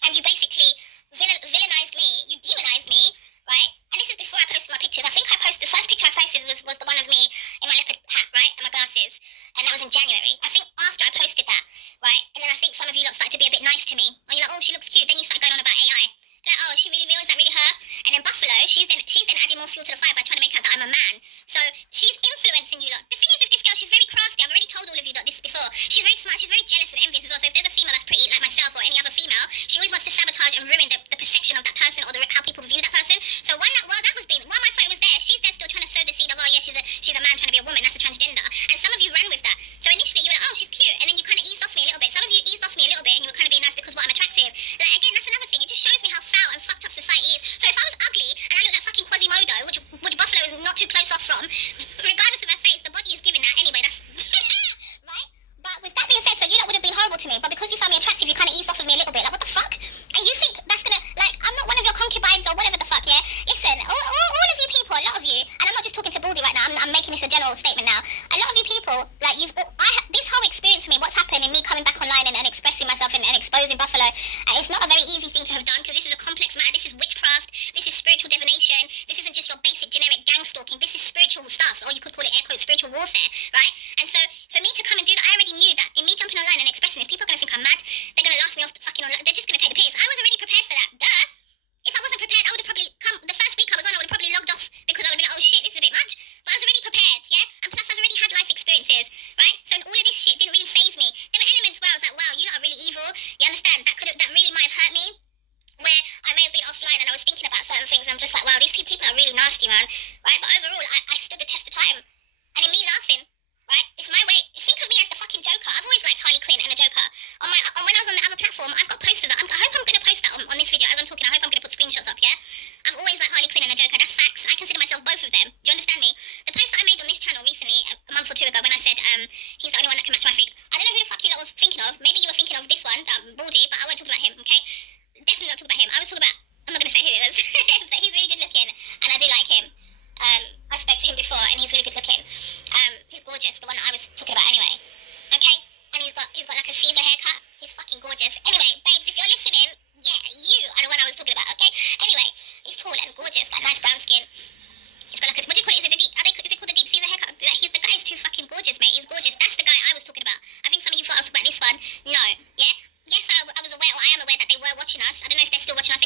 And you basically villainized me, you demonized me, right? And this is before I posted my pictures. I think the first picture I posted was the one of me in my leopard hat, right, and my glasses. And that was in January. I think after I posted that, right, and then I think some of you lot started to be a bit nice to me. Or you're like, oh, she looks cute. Then you start going on about AI. Like, oh, is she really real? Is that really her? And then Buffalo, she's then adding more fuel to the fire by trying to make out that I'm a man. So she's influencing you lot. The thing is with this girl, she's very crafty. I've already told all of you lot this before. She's very smart. She's very jealous and envious as well. So if there's a female that's pretty, like myself or any other female, she always wants to sabotage and ruin the perception of that person or how people view that person. So while my phone was there, she's there still trying to sow the seed of, oh yeah, she's a man trying to be a woman. That's a transgender. And some of you ran with that. So initially you were like, oh, she's cute, and then you kind of eased off me a little bit. Some of you eased off me a little bit, and you were kind of being nice because what, I'm attractive. Like, again, that's another thing. It just shows me how foul and fucked up society is. So if I was ugly and I looked like fucking Quasimodo, which Buffalo is not too close off from, regardless of her face, the body is giving that anyway. That's right. But with that being said, so you lot would have been horrible to me, but because you found me attractive, you kind of eased off of me a little bit. Like, what the fuck? And you think that's gonna, like, I'm not one of your concubines or whatever the fuck, yeah? Listen, all of you people, a lot of you, and I'm not just talking to Baldy right now, I'm making this a general statement now. A lot of you people, like, this whole experience for me, what's happened in me coming back online and expressing myself and exposing Buffalo, it's not a very easy thing to have done, because this is a complex matter. This is witchcraft, this is spiritual divination, this isn't just your basic generic gang stalking, this is spiritual stuff, or you could call it air quotes spiritual warfare, right? And so for me to come and do that, I already knew that in me jumping online and expressing this, people are going to think I'm mad, they're going to laugh me off the fucking online, they're just going to take the piss. I was already prepared for that.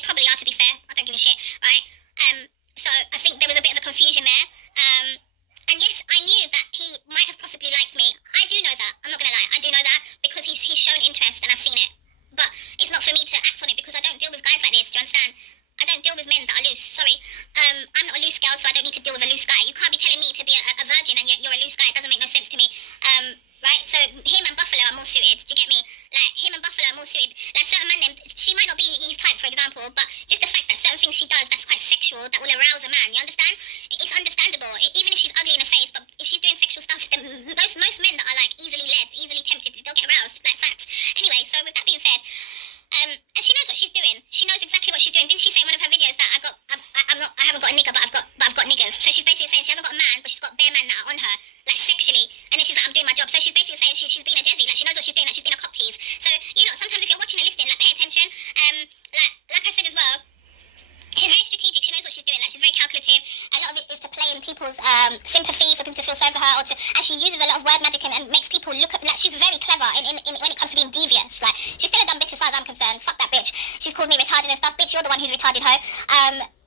probably are, to be fair. I don't give a shit, right? So I think there was a bit of a confusion there. And yes, I knew that he might have possibly liked me. I do know that. I'm not gonna lie. I do know that because he's shown interest and I've seen it. But it's not for me to act on it because I don't deal with guys like this. Do you understand? I don't deal with men that are loose. Sorry. I'm not a loose girl, so I don't need to deal with a loose guy. You can't be telling me to be a virgin and you're a loose guy. It doesn't make no sense to me. Right? So him and Buffalo are more suited. Do you get me? Like, him and Buffalo are more suited. Like, certain men, she might not be his type, for example, but just the fact that certain things she does that's quite sexual, that will arouse a man. You understand? It's understandable. Even if she's ugly in the face, but if she's doing sexual stuff, then most men that are, like, easily led, easily tempted, they'll get aroused. Like, facts. Anyway, so with that being said, and she knows what she's doing. She knows exactly what she's doing. Didn't she say in one of her videos that I haven't got a nigger, but I've got niggers. So she's basically saying she hasn't got a man, but she's got bare men that are on her, like sexually. And then she's like, I'm doing my job. So she's basically saying she's been a Jezzy, like she knows what she's doing, like she's been a cock tease. So you know, sometimes if you're watching and listening, like pay attention. Like I said as well. She's very strategic. She knows what she's doing. Like she's very calculative. A lot of it is to play in people's sympathy, for people to feel sorry for her, and she uses a lot of word magic and makes people look at. Like she's very clever in when it comes to being devious. Like she's still a dumb bitch as far as I'm concerned. Fuck that bitch. She's called me retarded and stuff. Bitch, you're the one who's retarded her.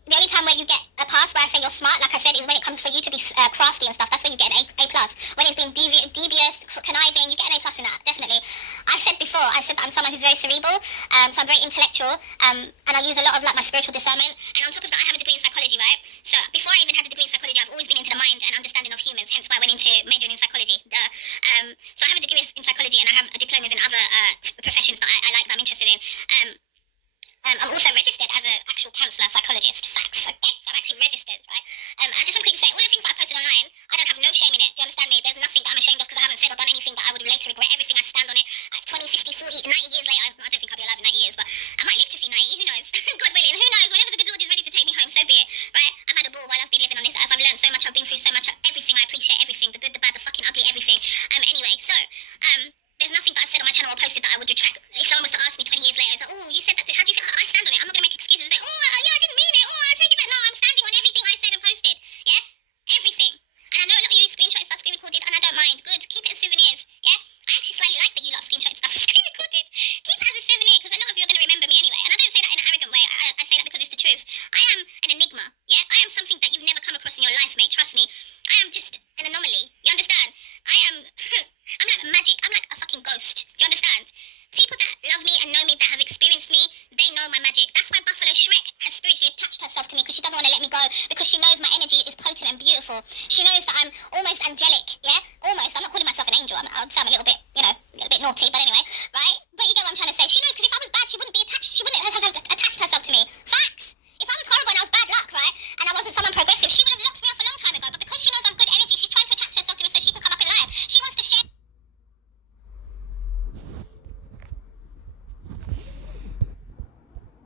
The only time where you get a pass where I say you're smart, like I said, is when it comes for you to be crafty and stuff. That's where you get an A+. When it's being devious, conniving, you get an A+ in that, definitely. I said that I'm someone who's very cerebral, so I'm very intellectual, and I use a lot of like my spiritual discernment. And on top of that, I have a degree in psychology, right? So before I even had the degree in psychology, I've always been into the mind and understanding of humans. Hence why I went into majoring in psychology. So I have a degree in psychology, and I have diplomas in other professions that I like, that I'm interested in. I'm also registered as an actual counsellor psychologist. Facts, okay? So I'm actually registered, right? I just want to quickly say, all the things that I posted online, I don't have no shame in it. Do you understand me? There's nothing that I'm ashamed of because I haven't said or done anything that I would later regret. Everything I stand on it. 20, 50, 40, 90 years later, I don't think I'll be alive in 90 years, but I might live to see 90. Who knows? God willing, who knows? Whenever the good Lord is ready to take me home, so be it, right? I've had a ball while I've been living on this earth. I've learned so much. I've been through so much. Everything. I appreciate everything. The good, the bad, the fucking ugly, everything. Anyway, so there's nothing that I've said on my channel or posted that I would retract. If someone was to ask me 20 years later, it's like, oh, you said that, how do you feel? I stand on it. I'm not going to make excuses and say, oh, yeah, I didn't mean it. Oh, I take it back. No, I'm standing on everything I said and posted. Yeah? Everything. And I know a lot of you screenshot stuff screen recorded, and I don't mind. Good. Keep it as souvenirs. Yeah? I actually slightly like that you lot screenshot stuff and screen recorded. Keep it as a souvenir, because a lot of you are going to remember me anyway. And I don't say that in an arrogant way. I say that because it's the truth. I am an enigma. Yeah? I am something that you've never come across in your life, mate. Trust me. I am just an anomaly. You understand? I am... I'm like magic. I'm like a fucking ghost. Do you understand? People that love me and know me, that have experienced me, they know my magic. That's why Buffalo Shrek has spiritually attached herself to me, because she doesn't want to let me go, because she knows my energy is potent and beautiful. She knows that I'm almost angelic, yeah? Almost. I'm not calling myself an angel. I'd say I'm a little bit, you know, a little bit naughty, but anyway, right? But you get what I'm trying to say. She knows, because if I was bad, she wouldn't be attached. She wouldn't have attached herself to me. Facts. If I was horrible and I was bad luck, right, and I wasn't someone progressive, she would have locked me off a long time ago. But because she knows I'm good energy, she's trying to attach herself to me so she can come up in life. She wants to share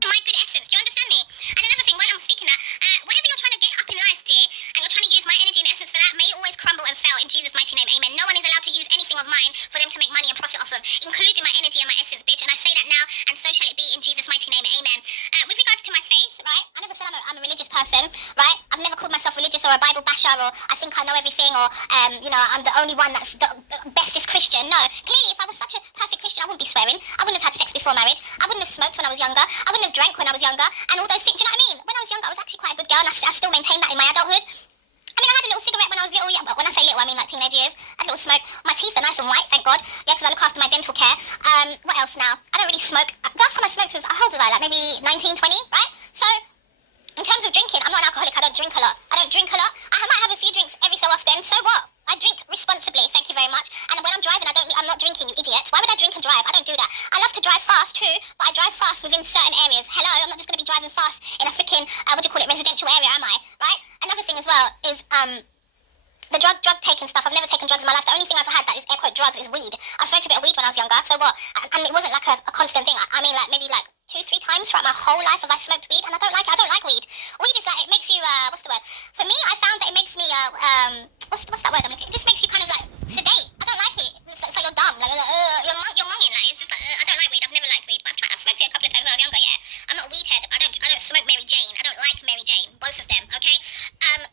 my good essence. Do you understand me? And another thing, while I'm speaking that, whatever you're trying to get up in life, dear, and you're trying to use my energy and essence for that, may it always crumble and fail in Jesus' mighty name. Amen. No one is allowed to use anything of mine for them to make money and profit off of, including my energy and my essence, bitch. And I say that now, and so shall it be in Jesus' mighty name. Amen. With regards to my faith, right, I never said I'm a religious person, right? I've never called myself religious or a Bible basher or I think I know everything or, you know, I'm the only one that's the bestest Christian. No. Clearly, if I was such a perfect Christian, I wouldn't be swearing. I wouldn't have had sex before marriage. I wouldn't have smoked when I was younger. I wouldn't have drank when I was younger. And all those things, do you know what I mean? When I was younger, I was actually quite a good girl, and I still maintain that in my adulthood. I mean, I had a little cigarette when I was little, yeah, but when I say little, I mean like teenage years. I had a little smoke. My teeth are nice and white, thank God. Yeah, because I look after my dental care. What else now? I don't really smoke. Last time I smoked was, how old was I? Like maybe 19, 20, right? So, in terms of drinking, I'm not an alcoholic. I don't drink a lot. I might have a few drinks every so often. So what? I drink responsibly, thank you very much. And when I'm driving, I'm not drinking, you idiots. Why would I drink and drive? I don't do that. I love to drive fast, true, but I drive fast within certain areas. Hello, I'm not just going to be driving fast in a freaking, residential area, am I? Right? Another thing as well is, the drug taking stuff. I've never taken drugs in my life. The only thing I've had that is air quote drugs is weed. I smoked a bit of weed when I was younger, so what? And it wasn't like a constant thing. I mean, like maybe like 2-3 times throughout my whole life have I smoked weed, and I don't like it. I don't like weed. Weed is like, it makes you, what's the word? For me, I found that it makes me, what's that word? It just makes you kind of like sedate. I don't like it. It's like you're dumb. Like, you're monging. Like, it's just like, I don't like weed. I've never liked weed, but I've smoked it a couple of times when I was younger, yeah. I'm not a weed head. I don't smoke Mary Jane. I don't like Mary Jane. Both of them, okay?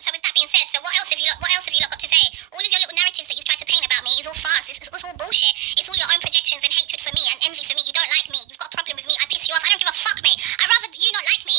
So with that being said, so what else have you lot got to say? All of your little narratives that you've tried to paint about me is all farce. It's all bullshit. It's all your own projections and hatred for me and envy for me. You don't like me. You've got a problem with me. I piss you off. I don't give a fuck, mate. I'd rather you not like me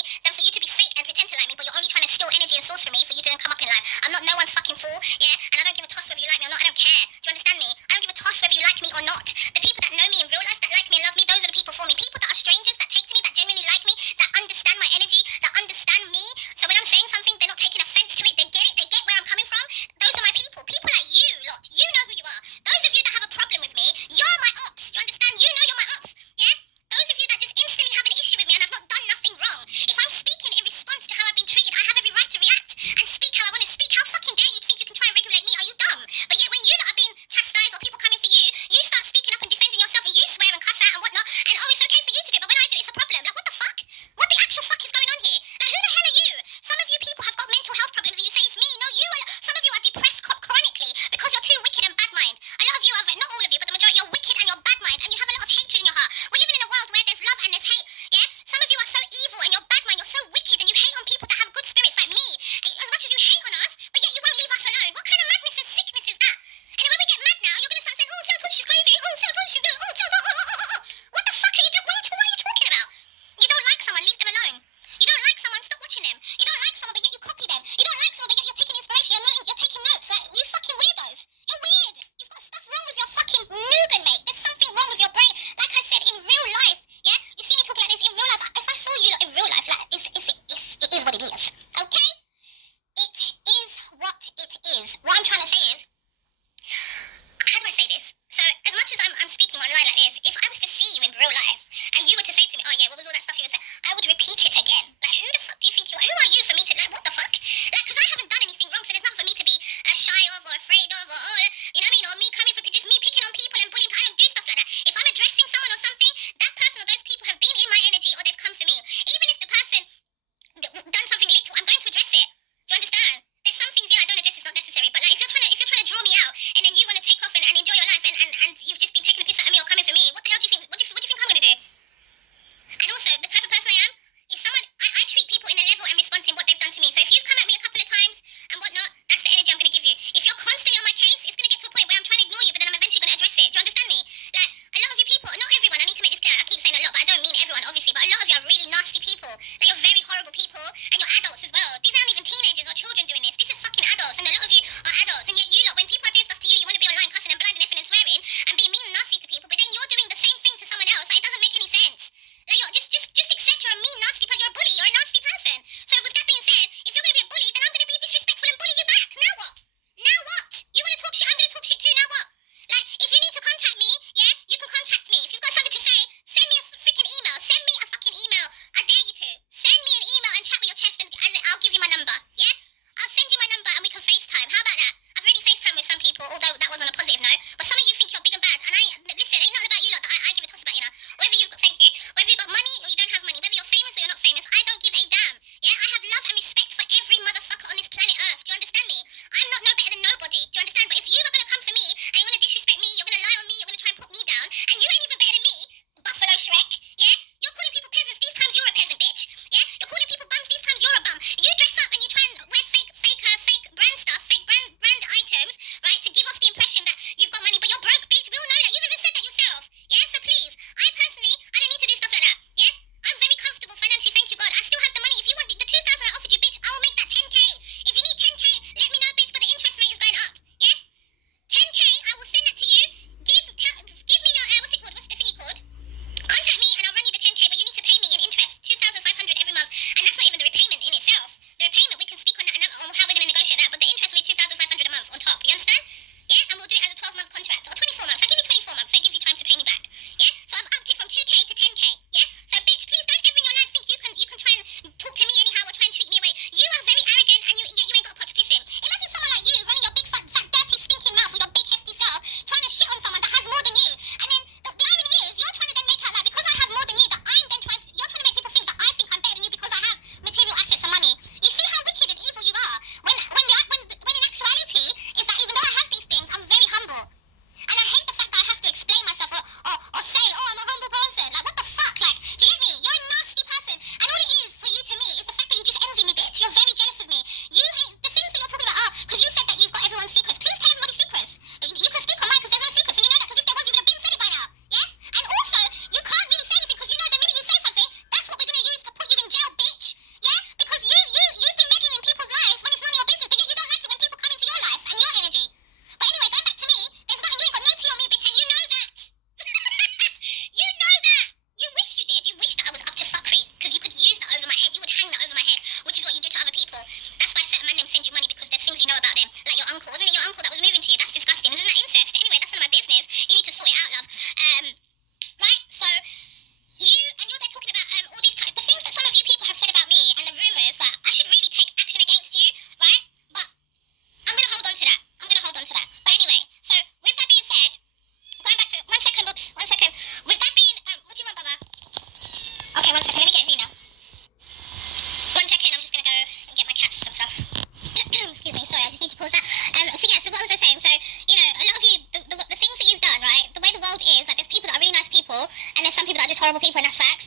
horrible people, and that's facts.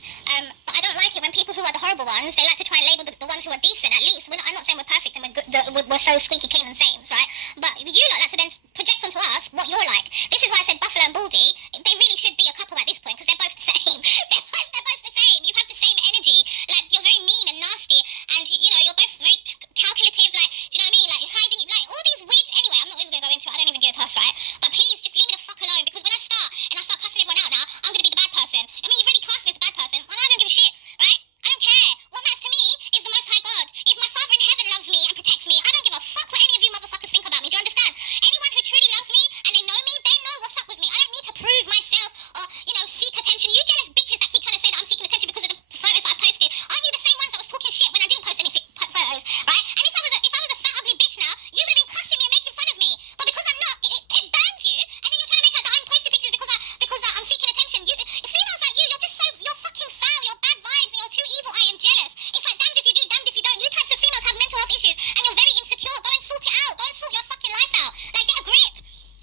But I don't like it when people who are the horrible ones, they like to try and label the ones who are decent. At least I'm not saying we're perfect and we're good, we're so squeaky clean and saints, right? But you lot like to then project onto us what you're like. This is why I said Buffalo and Baldy, they really should be a couple at this point because they're both the same. They're both the same. You have the same energy. Like, you're very mean and nasty, and you know, you're both very calculative. Like, do you know what I mean? Like, hiding, like all these weird. Anyway, I'm not even gonna go into it. I don't even get a toss, right? But please just leave me the fuck alone, because when I start cussing everyone out now, I'm gonna be the bad person. I mean, you've already cast me as a bad person. Well, I don't give a shit, right? I don't care. What matters to me is the Most High God. If my Father in heaven loves me and protects me, I don't give a fuck what any of you motherfuckers think about me. Do you understand? Anyone who truly loves me and they know me, they know what's up with me. I don't need to prove myself or, you know, seek attention. You jealous bitches that keep trying to say that I'm seeking attention because of the photos that I posted. Aren't you the same ones that was talking shit when I didn't post any photos, right? And if I was a fat ugly bitch now, you would have been cussing me and making fun of me. But because I'm not, it burns you, and then you're trying to make out that I'm posting pictures because I'm seeking attention. Females like you're fucking foul, you're bad vibes, and you're too evil eye and jealous. It's like damned if you do, damned if you don't. You types of females have mental health issues, and you're very insecure. Go and sort it out. Go and sort your fucking life out. Like, get a grip.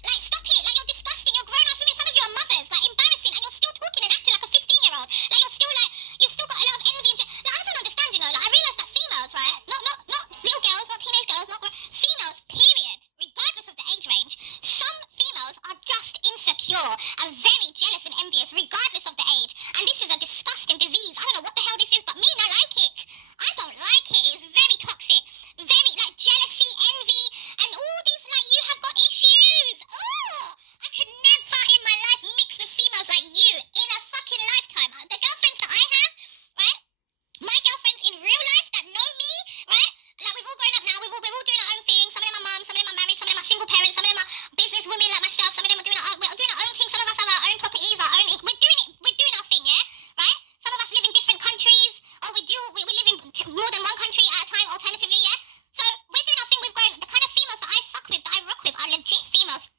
Like, stop it. Like, you're disgusting. You're grown-ass women. Some of you are mothers. Like, embarrassing, and you're still talking and acting like a 15-year-old. Like, you've still got a lot of envy and like, I don't understand, you know. Like, I realise that females, right? Not little girls, not teenage girls, not females, period. Regardless of the age range, some females are just insecure and very jealous and envious, regardless of the age. And this is a disgusting disease. I don't know what the hell this is, but me, I like it. I don't like it. It's very toxic. Very, like, jealousy, envy, and all these, like, you have got issues. Oh, I could never in my life mix with females like you in a fucking lifetime. The girlfriends that I have, right? My girlfriends in real life that know me, right? Like, we've all grown up now. We're all doing our own thing. Some of them are mums, some of them are married, some of them are single parents, some of them are business women like myself. Some of them are doing we're doing our own thing. Some of us have our own properties, our own. We're doing our thing, yeah, right? Some of us live in different countries, or we live in more than one country at a time, alternatively, yeah. So we're doing our thing. We've grown. The kind of females that I fuck with, that I rock with, are legit females.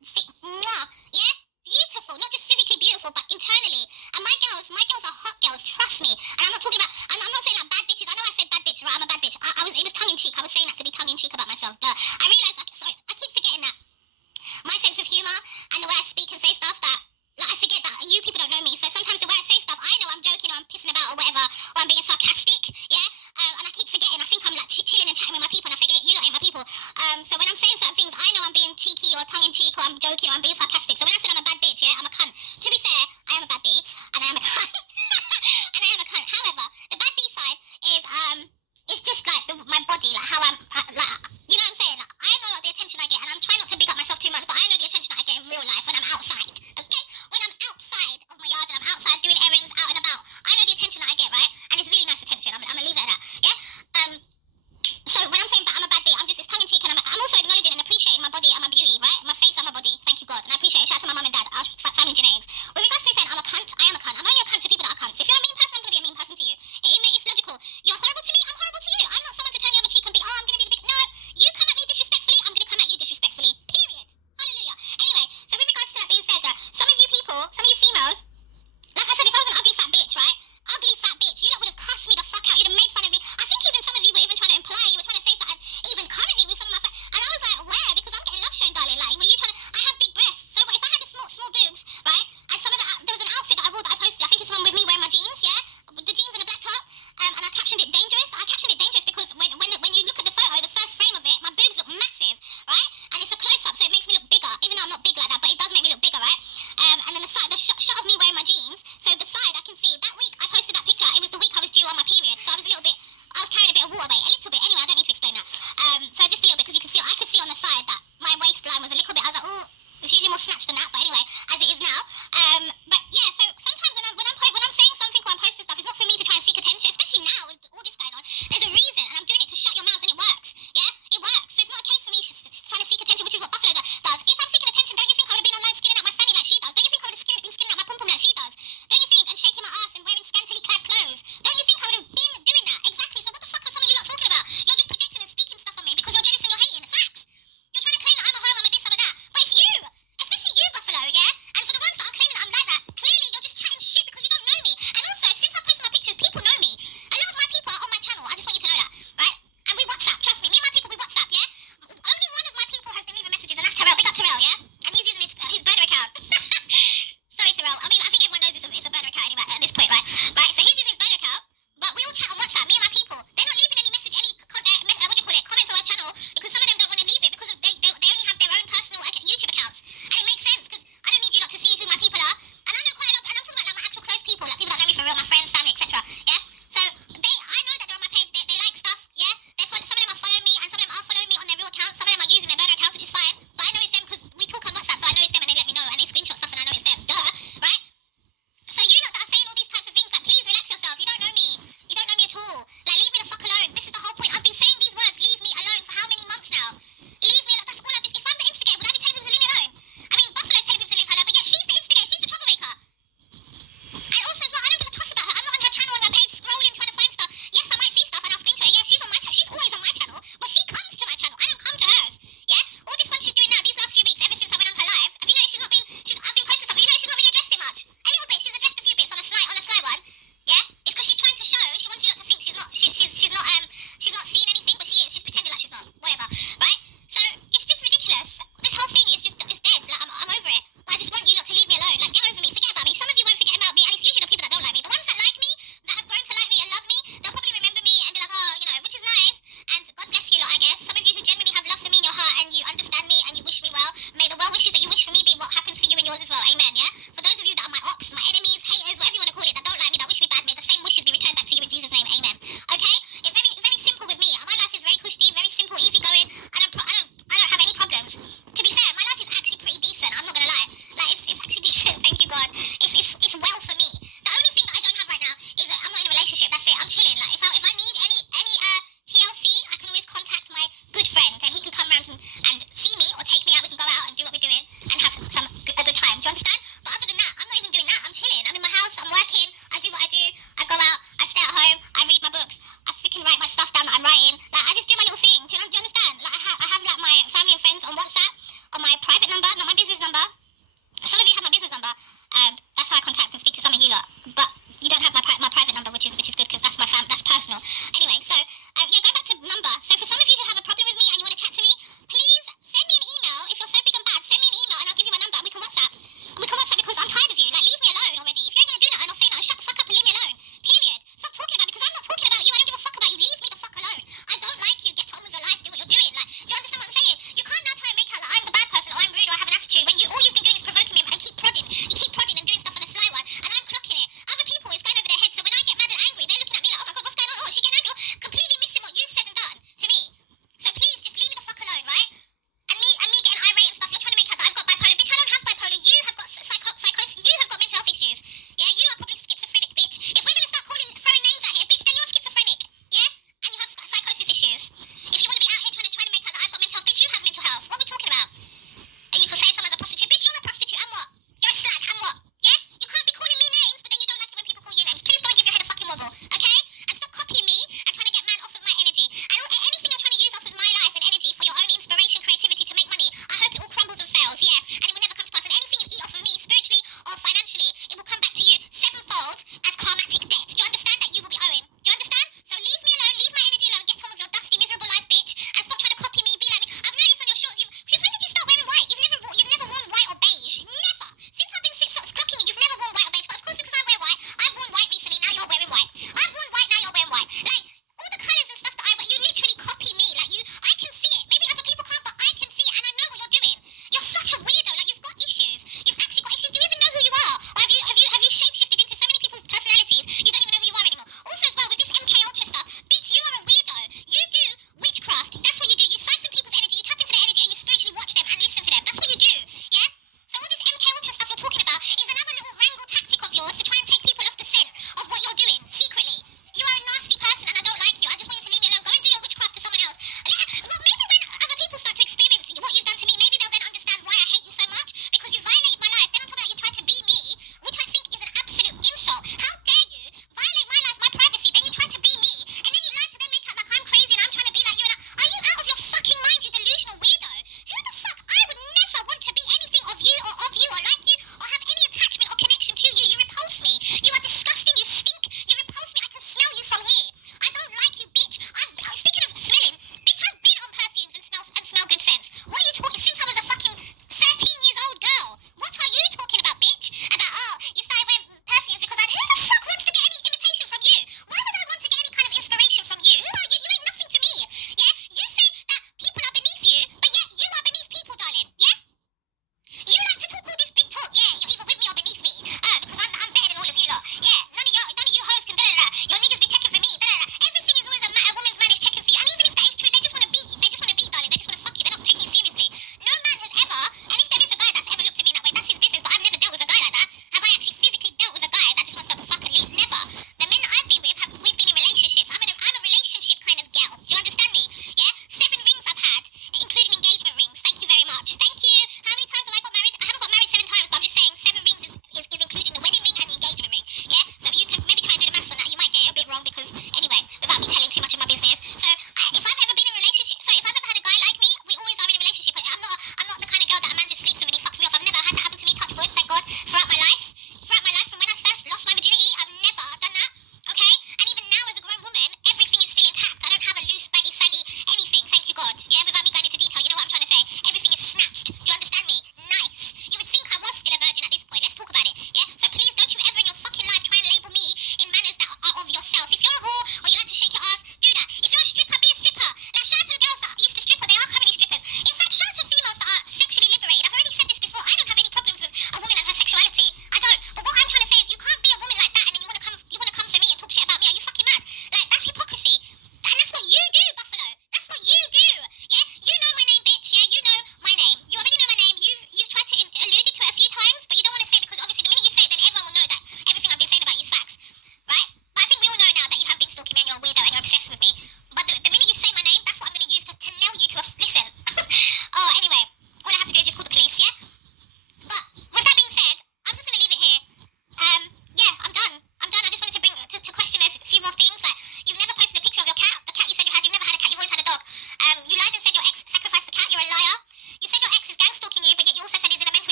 Mwah, yeah, beautiful, not just physically beautiful, but internally. And my girls are hot girls. Trust me. And I'm not talking about. I'm not saying like bad bitches. I know I said bad bitch, right? I'm a bad bitch. It was tongue in cheek. I was saying that to be tongue in cheek about myself, but I realised, like, sorry, I keep forgetting that my sense of humour and the way I speak and say stuff, that, like, I forget that you people don't know me. So sometimes the way I say stuff, I know I'm joking or I'm pissing about or whatever, or I'm being sarcastic, yeah. And I keep forgetting. I think I'm like chilling and chatting with my people, and I forget you lot ain't my people. So when I'm saying certain things, I know I'm being cheeky or tongue in cheek or I'm joking or I'm being sarcastic. So when I said I'm a bad bitch, yeah, I'm a cunt. To be fair, I am a bad bitch and I am a cunt. And I am a cunt. However, the bad B side is it's just like my body, like how I'm, like, you know what I'm saying? Like, I know the attention I get, and I'm trying not to big up myself too much, but I know the attention that I get in real life when I'm outside, okay? When I'm outside of my yard and I'm outside doing errands, out and about, I know the attention that I get, right? And it's really nice attention. professional. Anyway, so yeah, going back to number. So for some of you who have a problem with me and you want to chat to me, please send me an email. If you're so big and bad, send me an email and I'll give you my number and we can WhatsApp. Because I'm tired of you. Like, leave me alone already. If you ain't gonna do nothing, I'll say nothing. Shut the fuck up and leave me alone. Period. Stop talking about me because I'm not talking about you. I don't give a fuck about you. Leave me the fuck alone. I don't like you. Get on with your life. Do what you're doing. Like, do you understand what I'm saying? You can't now try and make out that I'm the bad person or I'm rude or I have an attitude when all you've been doing is provoking me and keep prodding. You keep prodding and doing stuff on a sly one and I'm clocking it. Other people, it's going over their head. So when I get mad and angry, they're looking at me like, oh my god, what's going on? Oh, is she getting angry?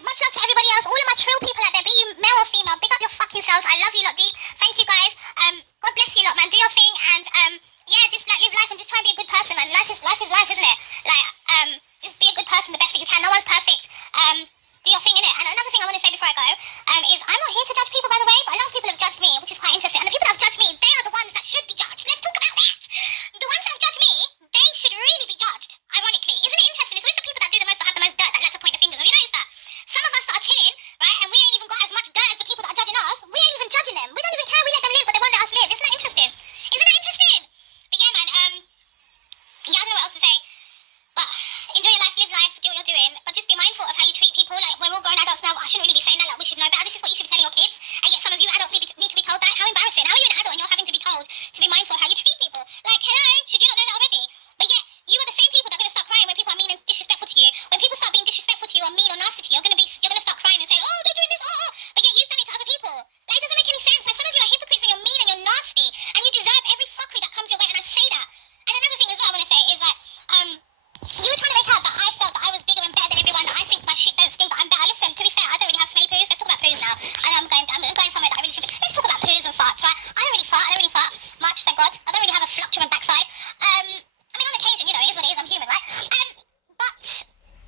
much love to everybody else, all of my trill people out there, be you male or female, big up your fucking selves. I love you lot deep. Thank you guys. God bless you lot, man. Do your thing and yeah, just like live life and just try and be a good person, man. Life is life, isn't it? Like just be a good person the best that you can. No one's perfect. Do your thing, innit? And another thing I want to say before I go is I'm not here to judge people, by the way, but a lot of people have judged me, which is quite interesting. And the people that have judged me, they are the ones that should be judged. Let's talk about that. The ones that have judged me, they should really be judged. Ironically, isn't it interesting? It's always the people that do the most, that have the most dirt, that like to point the fingers. Have you noticed that? Some of us that are chilling, right, and we ain't even got as much dirt as the people that are judging us. We ain't even judging them. We don't even care. We let them live what they want to let us live. Isn't that interesting? Isn't that interesting? But yeah, man. Yeah, I don't know what else to say. But enjoy your life, live life, do what you're doing. But just be mindful of how you treat people. Like, we're all grown adults now. I shouldn't really be saying that. Like, we should know better. This is what you should be telling your kids. And yet some of you adults need to be told that. How embarrassing. How are you an adult and you're having to be told to be mindful of how you treat people? Like, hello? Should you not know that already? But yet, you are the same people that are going to start crying when people are mean and disrespectful to you. When people start being disrespectful to you or mean or nasty to you, you're going to start crying and saying, oh, they're doing this, oh. But yet you've done it to other people. Like, it doesn't make any sense. Like, some of you are hypocrites and you're mean and you're nasty. And you deserve every fuckery that comes your way. And I say that. And another thing as well I want to say is that, you were trying to make out that I felt that I was bigger and better than everyone, that I think my shit don't stink, that I'm better. Listen, to be fair, I don't really have smelly poos. Let's talk about poos now. I know I'm going somewhere that I really should be. Let's talk about poos and farts, right? I don't really fart much, thank God. I don't really have a fluctuant backside. I mean, on occasion, you know, it is what it is, I'm human, right? But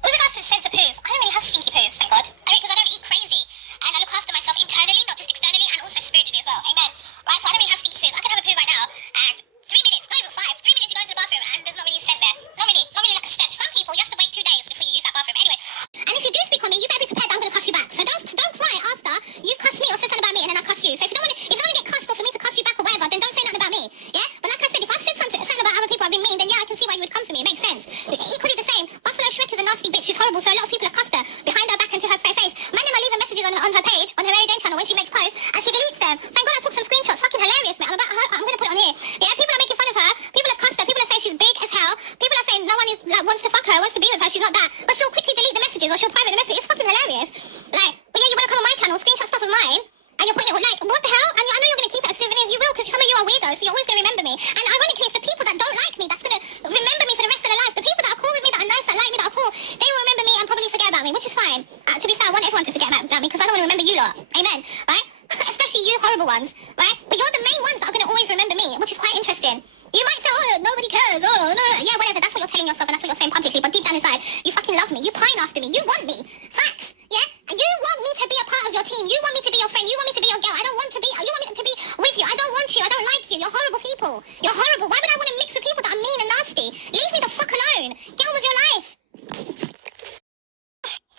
with regards to the sense of poos, I don't really have stinky poos, thank God. I mean, because I don't eat crazy. And I look after myself internally, not just externally, and also spiritually as well. Amen. Right? So I don't really have stinky poos. I could have a poo right now, and 3 minutes, not even 5, 3 minutes you go into the bathroom and there's not really scent there. Not really like a stench. Some people, you have to wait 2 days before you use that bathroom. Anyway, and if you do speak on me, you better be prepared that I'm going to cuss you back. So don't cry after you've cussed me or said something about me and then I cuss you. So if you don't want to get cussed or for me to cuss you back or whatever, then don't say nothing about me. Yeah? But like I said, if I've said something about other people I've been mean, then yeah, I can see why you would come for me. It makes sense. Equally the same. Buffalo Shrek is a nasty bitch. She's horrible. So a lot of people have cussed her behind her back and to her face. Man, I leave her messages on her page, on her Mary Jane channel when she makes posts, and she deletes them. Thank God I took some screenshots. Fucking hilarious, man. I'm going to put it on here. Yeah, people are making fun of her. People have cussed her. People are saying she's big as hell. People are saying no one wants to fuck her, wants to be with her. She's not that. But she'll quickly delete the messages or she'll private the message. It's fucking hilarious. Like, but yeah, you want to come on my channel, screenshot stuff of mine, and you're putting it like, what the hell? I mean, I know you're going to keep it as souvenirs. You will, because some of you are weirdos, so you're always going to remember me. And ironically, it's the people that don't like me that's going to remember me for the rest of their life. The people that are cool with me, that are nice, that like me, that are cool, they will remember me and probably forget about me, which is fine. To be fair, I want everyone to forget about me because I don't want to remember you lot. Amen. Right? Especially you horrible ones, right? But you're the main ones that are going to always remember me, which is quite interesting. You might say, oh, nobody cares, oh, no, yeah, whatever, that's what you're telling yourself and that's what you're saying publicly, but deep down inside, you fucking love me, you pine after me, you want me, facts, yeah? And you want me to be a part of your team, you want me to be your friend, you want me to be your girl, I don't want to be, you want me to be with you, I don't want you, I don't like you, you're horrible people, you're horrible, why would I want to mix with people that are mean and nasty? Leave me the fuck alone, get on with your life.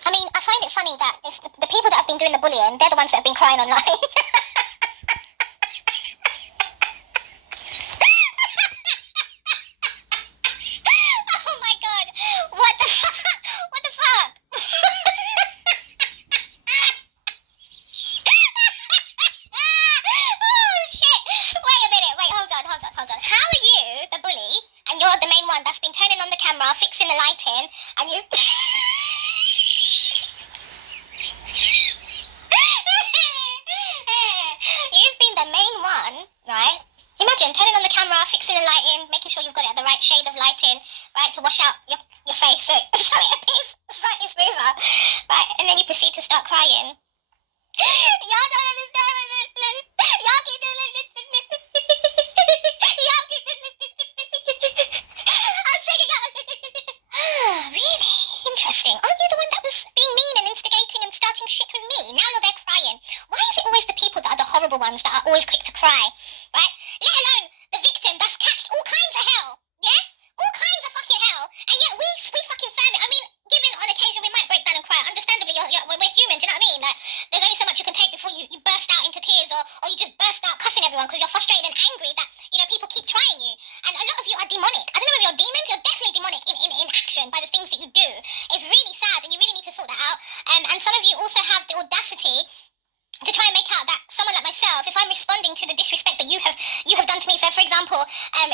I mean, I find it funny that it's the people that have been doing the bullying, they're the ones that have been crying online. That's been turning on the camera, fixing the lighting, and you you've been the main one, right? Imagine turning on the camera, fixing the lighting, making sure you've got it at the right shade of lighting, right, to wash out your face so it appears slightly smoother, right? And then you proceed to start crying. Y'all don't understand. Y'all keep doing this. Y'all keep doing this. I'm singing out. Really interesting. Aren't you the one that was being mean and instigating and starting shit with me? Now you're there crying. Why is it always the people that are the horrible ones that are always quick to cry, right? Let alone the victim that's catched all kinds of hell, yeah? All kinds of fucking hell. And yet we fucking firm it. I mean, given on occasion we might break down and cry. Understandably, we're human, do you know what I mean? Like, there's only so much you can take before you burst out into tears or you just burst out cussing everyone because you're frustrated and angry that, you know, people keep trying you. And a lot of you are demonic. I don't know if you're demons, you're definitely demonic in action by the things that you do. It's really sad and you really need to sort that out. And some of you also have the audacity to try and make out that someone like myself, if I'm responding to the disrespect that you have done to me, so for example,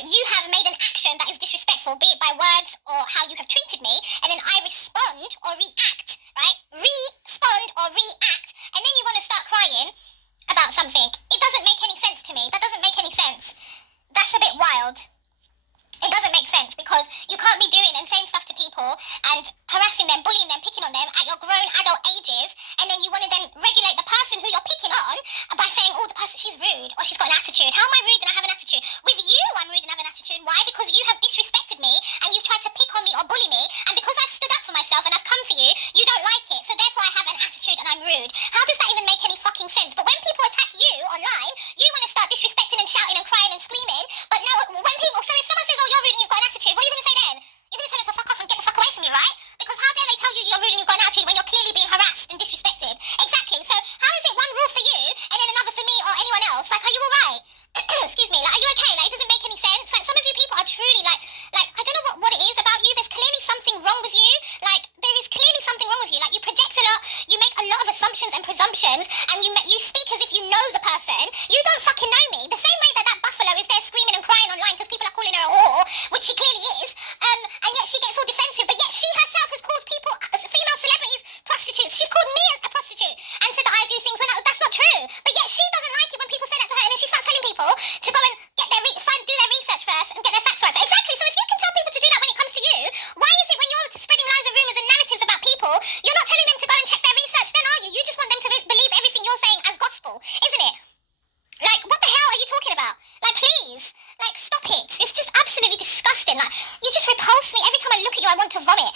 you have made an action that is disrespectful, be it by words or how you have treated me, and then I respond or react, right? Respond or react, and then you want to start crying about something. It doesn't make any sense to me. That doesn't make any sense. That's a bit wild. It doesn't make sense because you can't be doing and saying stuff to people and harassing them, bullying them, picking on them at your grown adult ages, and then you want to then regulate the person who you're picking on by saying, oh, the person, she's rude, or she's got an attitude. How am I rude and I have an attitude? With you, I'm rude and have an attitude. Why? Because you have disrespected me, and you've tried to pick on me or bully me, and because I've stood up for myself and I've come for you, you don't like it, so therefore I have an attitude and I'm rude. How does that even make any fucking sense? But when people attack you online, you want to start disrespecting and shouting and crying and screaming, but no, when people, so if someone says, oh, you're rude and you've got an attitude, what are you going to say then? You're going to tell them to fuck off and get the fuck away from me, right? Because how dare they tell you you're rude and you've got an attitude when you're clearly being harassed and disrespected? Exactly. So how is it one rule for you and then another for me or anyone else? Like, are you alright? Excuse me, like, are you okay? Like, it doesn't make any sense. Like, some of you people are truly, like, I don't know what it is about you. There's clearly something wrong with you. Like, there is clearly something wrong with you. Like, you project a lot, you make a lot of assumptions and presumptions, and you speak as if you know the person. You don't fucking know me. The same way that buffalo is there screaming and crying online because people are calling her a whore, which she clearly is, and yet she gets all defensive, but yet she herself has called people, female celebrities, prostitutes. She's called me a prostitute and said that I do things when that's not true. But yet she doesn't like it when people say that to her, and then she starts telling people to go and get their do their research first and get their facts right. Exactly. So if you can tell people to do that when it comes to you, why is it when you're spreading lies and rumours and narratives about people, you're not telling them to go and check their research then, are you? You just want them to believe everything you're saying as gospel, isn't it? Like, what the hell are you talking about? Like, please, like, stop it. It's just absolutely disgusting. Like, you just repulse me. Every time I look at you, I want to vomit.